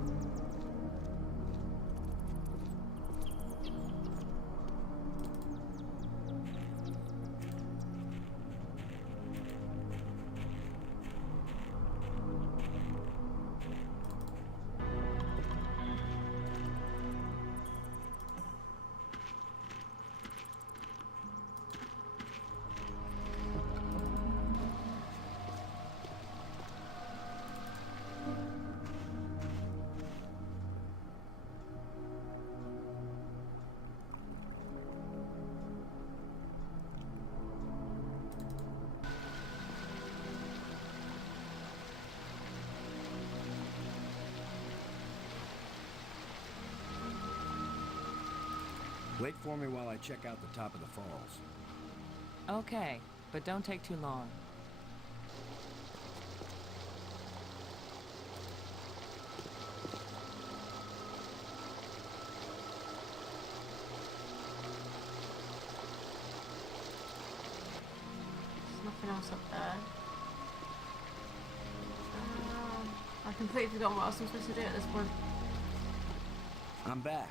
Wait for me while I check out the top of the falls. Okay, but don't take too long. There's nothing else up there. I completely forgot what else I'm supposed to do at this point. I'm back.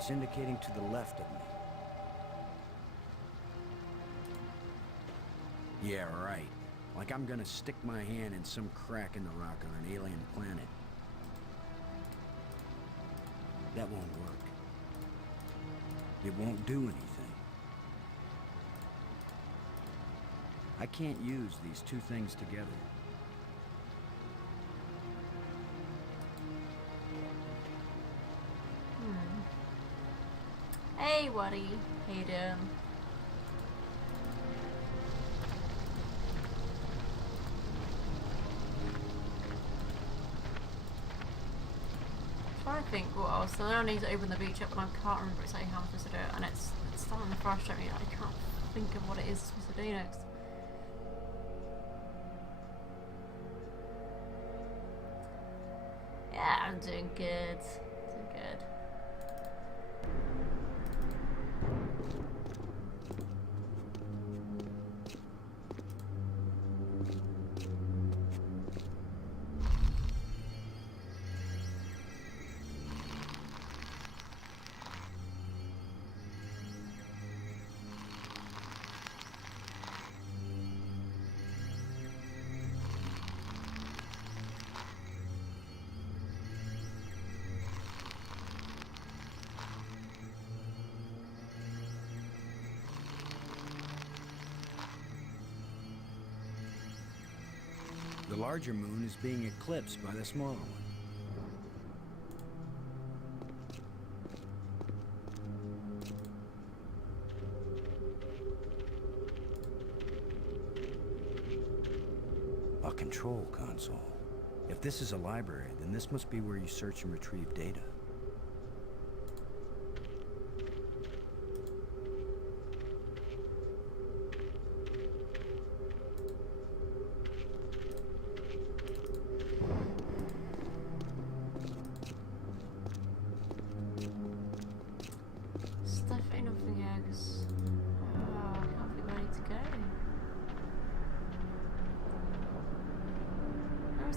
It's indicating to the left of me. Yeah, right. Like I'm gonna stick my hand in some crack in the rock on an alien planet. That won't work. It won't do anything. I can't use these two things together. Hey, Waddy. How you doing? I think what else. So I need to open the beach up, and I can't remember exactly how I'm supposed to do it, and it's starting to frustrate me. I can't think of what it is I'm supposed to do next. Yeah, I'm doing good. Doing good. The larger moon is being eclipsed by the smaller one. A control console. If this is a library, then this must be where you search and retrieve data.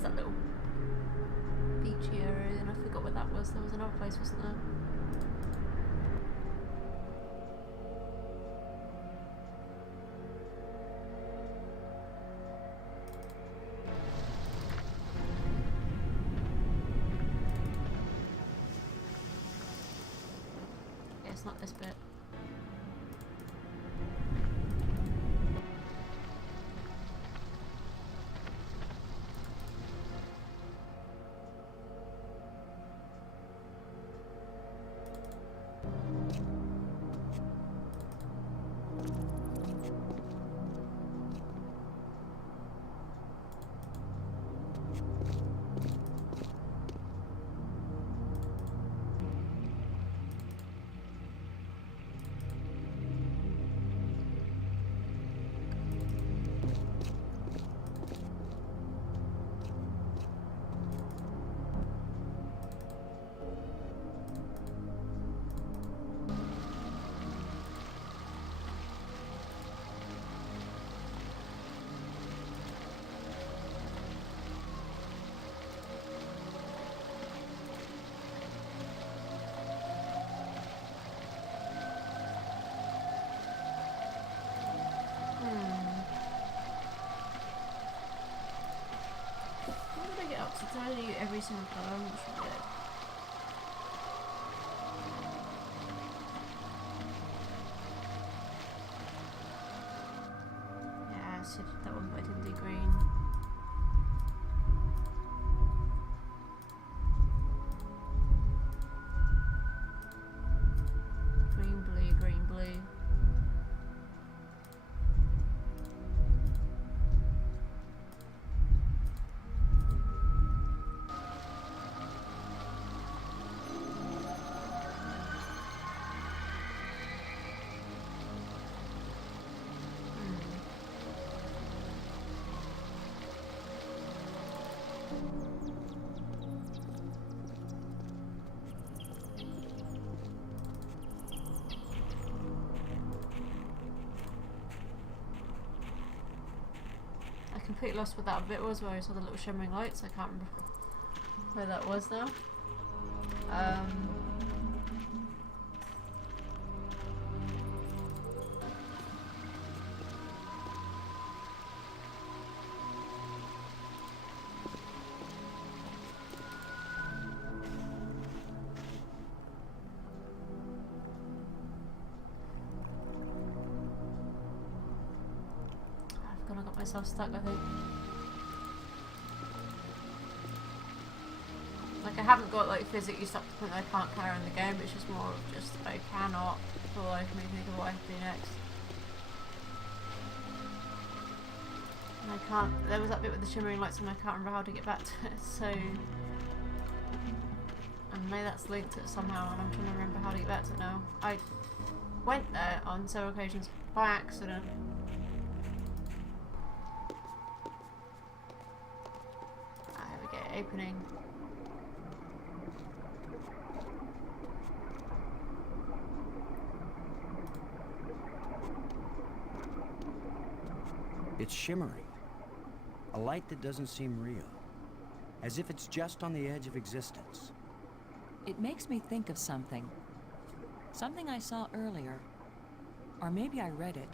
That little beachy area, and I forgot what that was. There was another place, wasn't there? Yeah, it's not this bit. Did I do every single colour? I'm not sure yet. Yeah, I said that one, but I didn't do green. Green, blue, green, blue. Completely lost what that bit was where I saw the little shimmering lights. I can't remember where that was now. myself stuck, I think. Like, I haven't got, like, physically stuck to the point that I can't carry on the game, but it's just more of just, I cannot for the life of me think of what I have to do next. And I can't, there was that bit with the shimmering lights and I can't remember how to get back to it, so... And maybe that's linked to it somehow, and I'm trying to remember how to get back to it now. I went there on several occasions by accident. Ah, here we go, opening. It's shimmering. A light that doesn't seem real. As if it's just on the edge of existence. It makes me think of something. Something I saw earlier. Or maybe I read it.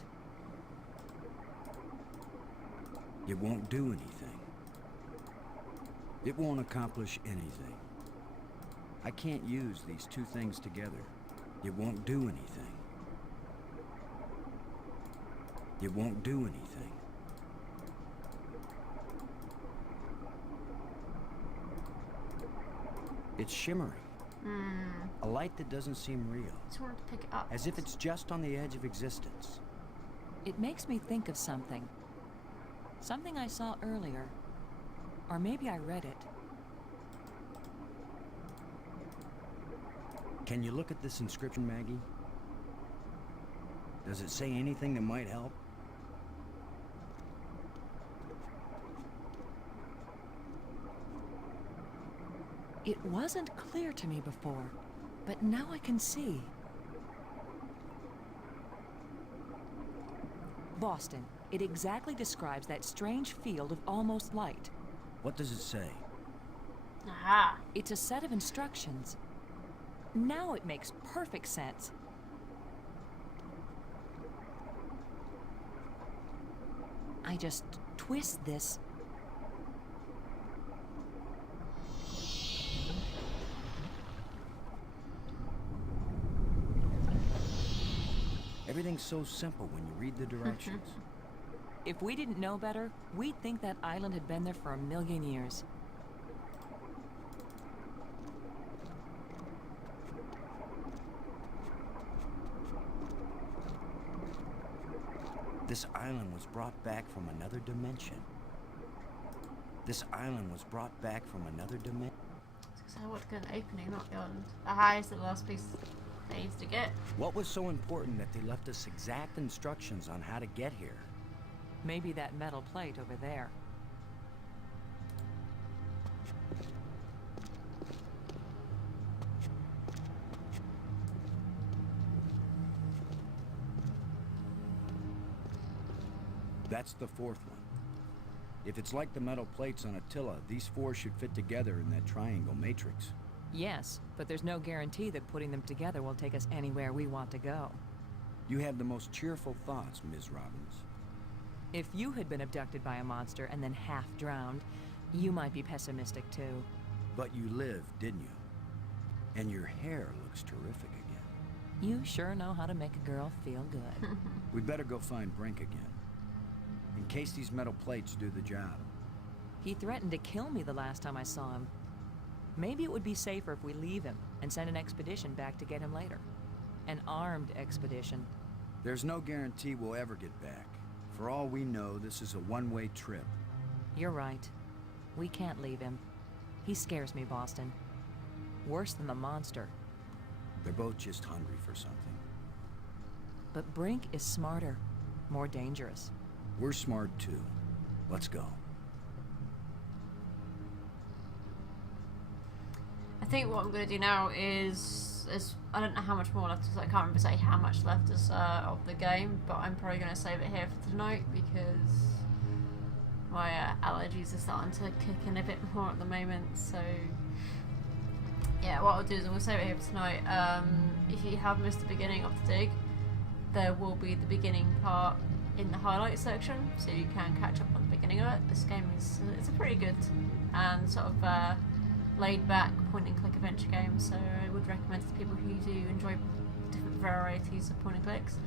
It won't do anything. It won't accomplish anything. I can't use these two things together. It won't do anything. It won't do anything. It's shimmering. A light that doesn't seem real. Just wanted to pick it up. As if it's just on the edge of existence. It makes me think of something. Something I saw earlier. Or maybe I read it. Can you look at this inscription, Maggie? Does it say anything that might help? It wasn't clear to me before, but now I can see. Boston. It exactly describes that strange field of almost light. What does it say? Aha! It's a set of instructions. Now it makes perfect sense. I just twist this. Everything's so simple when you read the directions. If we didn't know better, we'd think that island had been there for 1,000,000 years. This island was brought back from another dimension. This island was brought back from another dimension. So I want to get an opening, not the island. Aha is the last piece that needs to get. What was so important that they left us exact instructions on how to get here? Maybe that metal plate over there. That's the fourth one. If it's like the metal plates on Attila, these four should fit together in that triangle matrix. Yes, but there's no guarantee that putting them together will take us anywhere we want to go. You have the most cheerful thoughts, Ms. Robbins. If you had been abducted by a monster and then half drowned, you might be pessimistic too. But you lived, didn't you? And your hair looks terrific again. You sure know how to make a girl feel good. We'd better go find Brink again. In case these metal plates do the job. He threatened to kill me the last time I saw him. Maybe it would be safer if we leave him and send an expedition back to get him later. An armed expedition. There's no guarantee we'll ever get back. For all we know, this is a one-way trip. You're right. We can't leave him. He scares me, Boston. Worse than the monster. They're both just hungry for something. But Brink is smarter, more dangerous. We're smart too. Let's go. I think what I'm going to do now is I don't know how much more left is. I can't remember say how much left is of the game, but I'm probably going to save it here for tonight because my allergies are starting to kick in a bit more at the moment. So yeah, what I'll do is I'm going to save it here for tonight. If you have missed the beginning of the dig, there will be the beginning part in the highlight section, so you can catch up on the beginning of it. This game is it's a pretty good and sort of laid back point and click adventure game, so I would recommend it to people who do enjoy different varieties of point and clicks.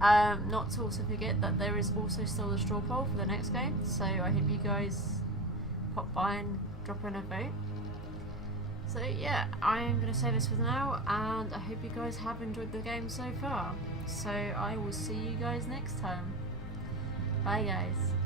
Not to also forget that there is also still a straw poll for the next game, so I hope you guys pop by and drop in a vote. So yeah, I am going to say this for now, and I hope you guys have enjoyed the game so far. So I will see you guys next time. Bye guys.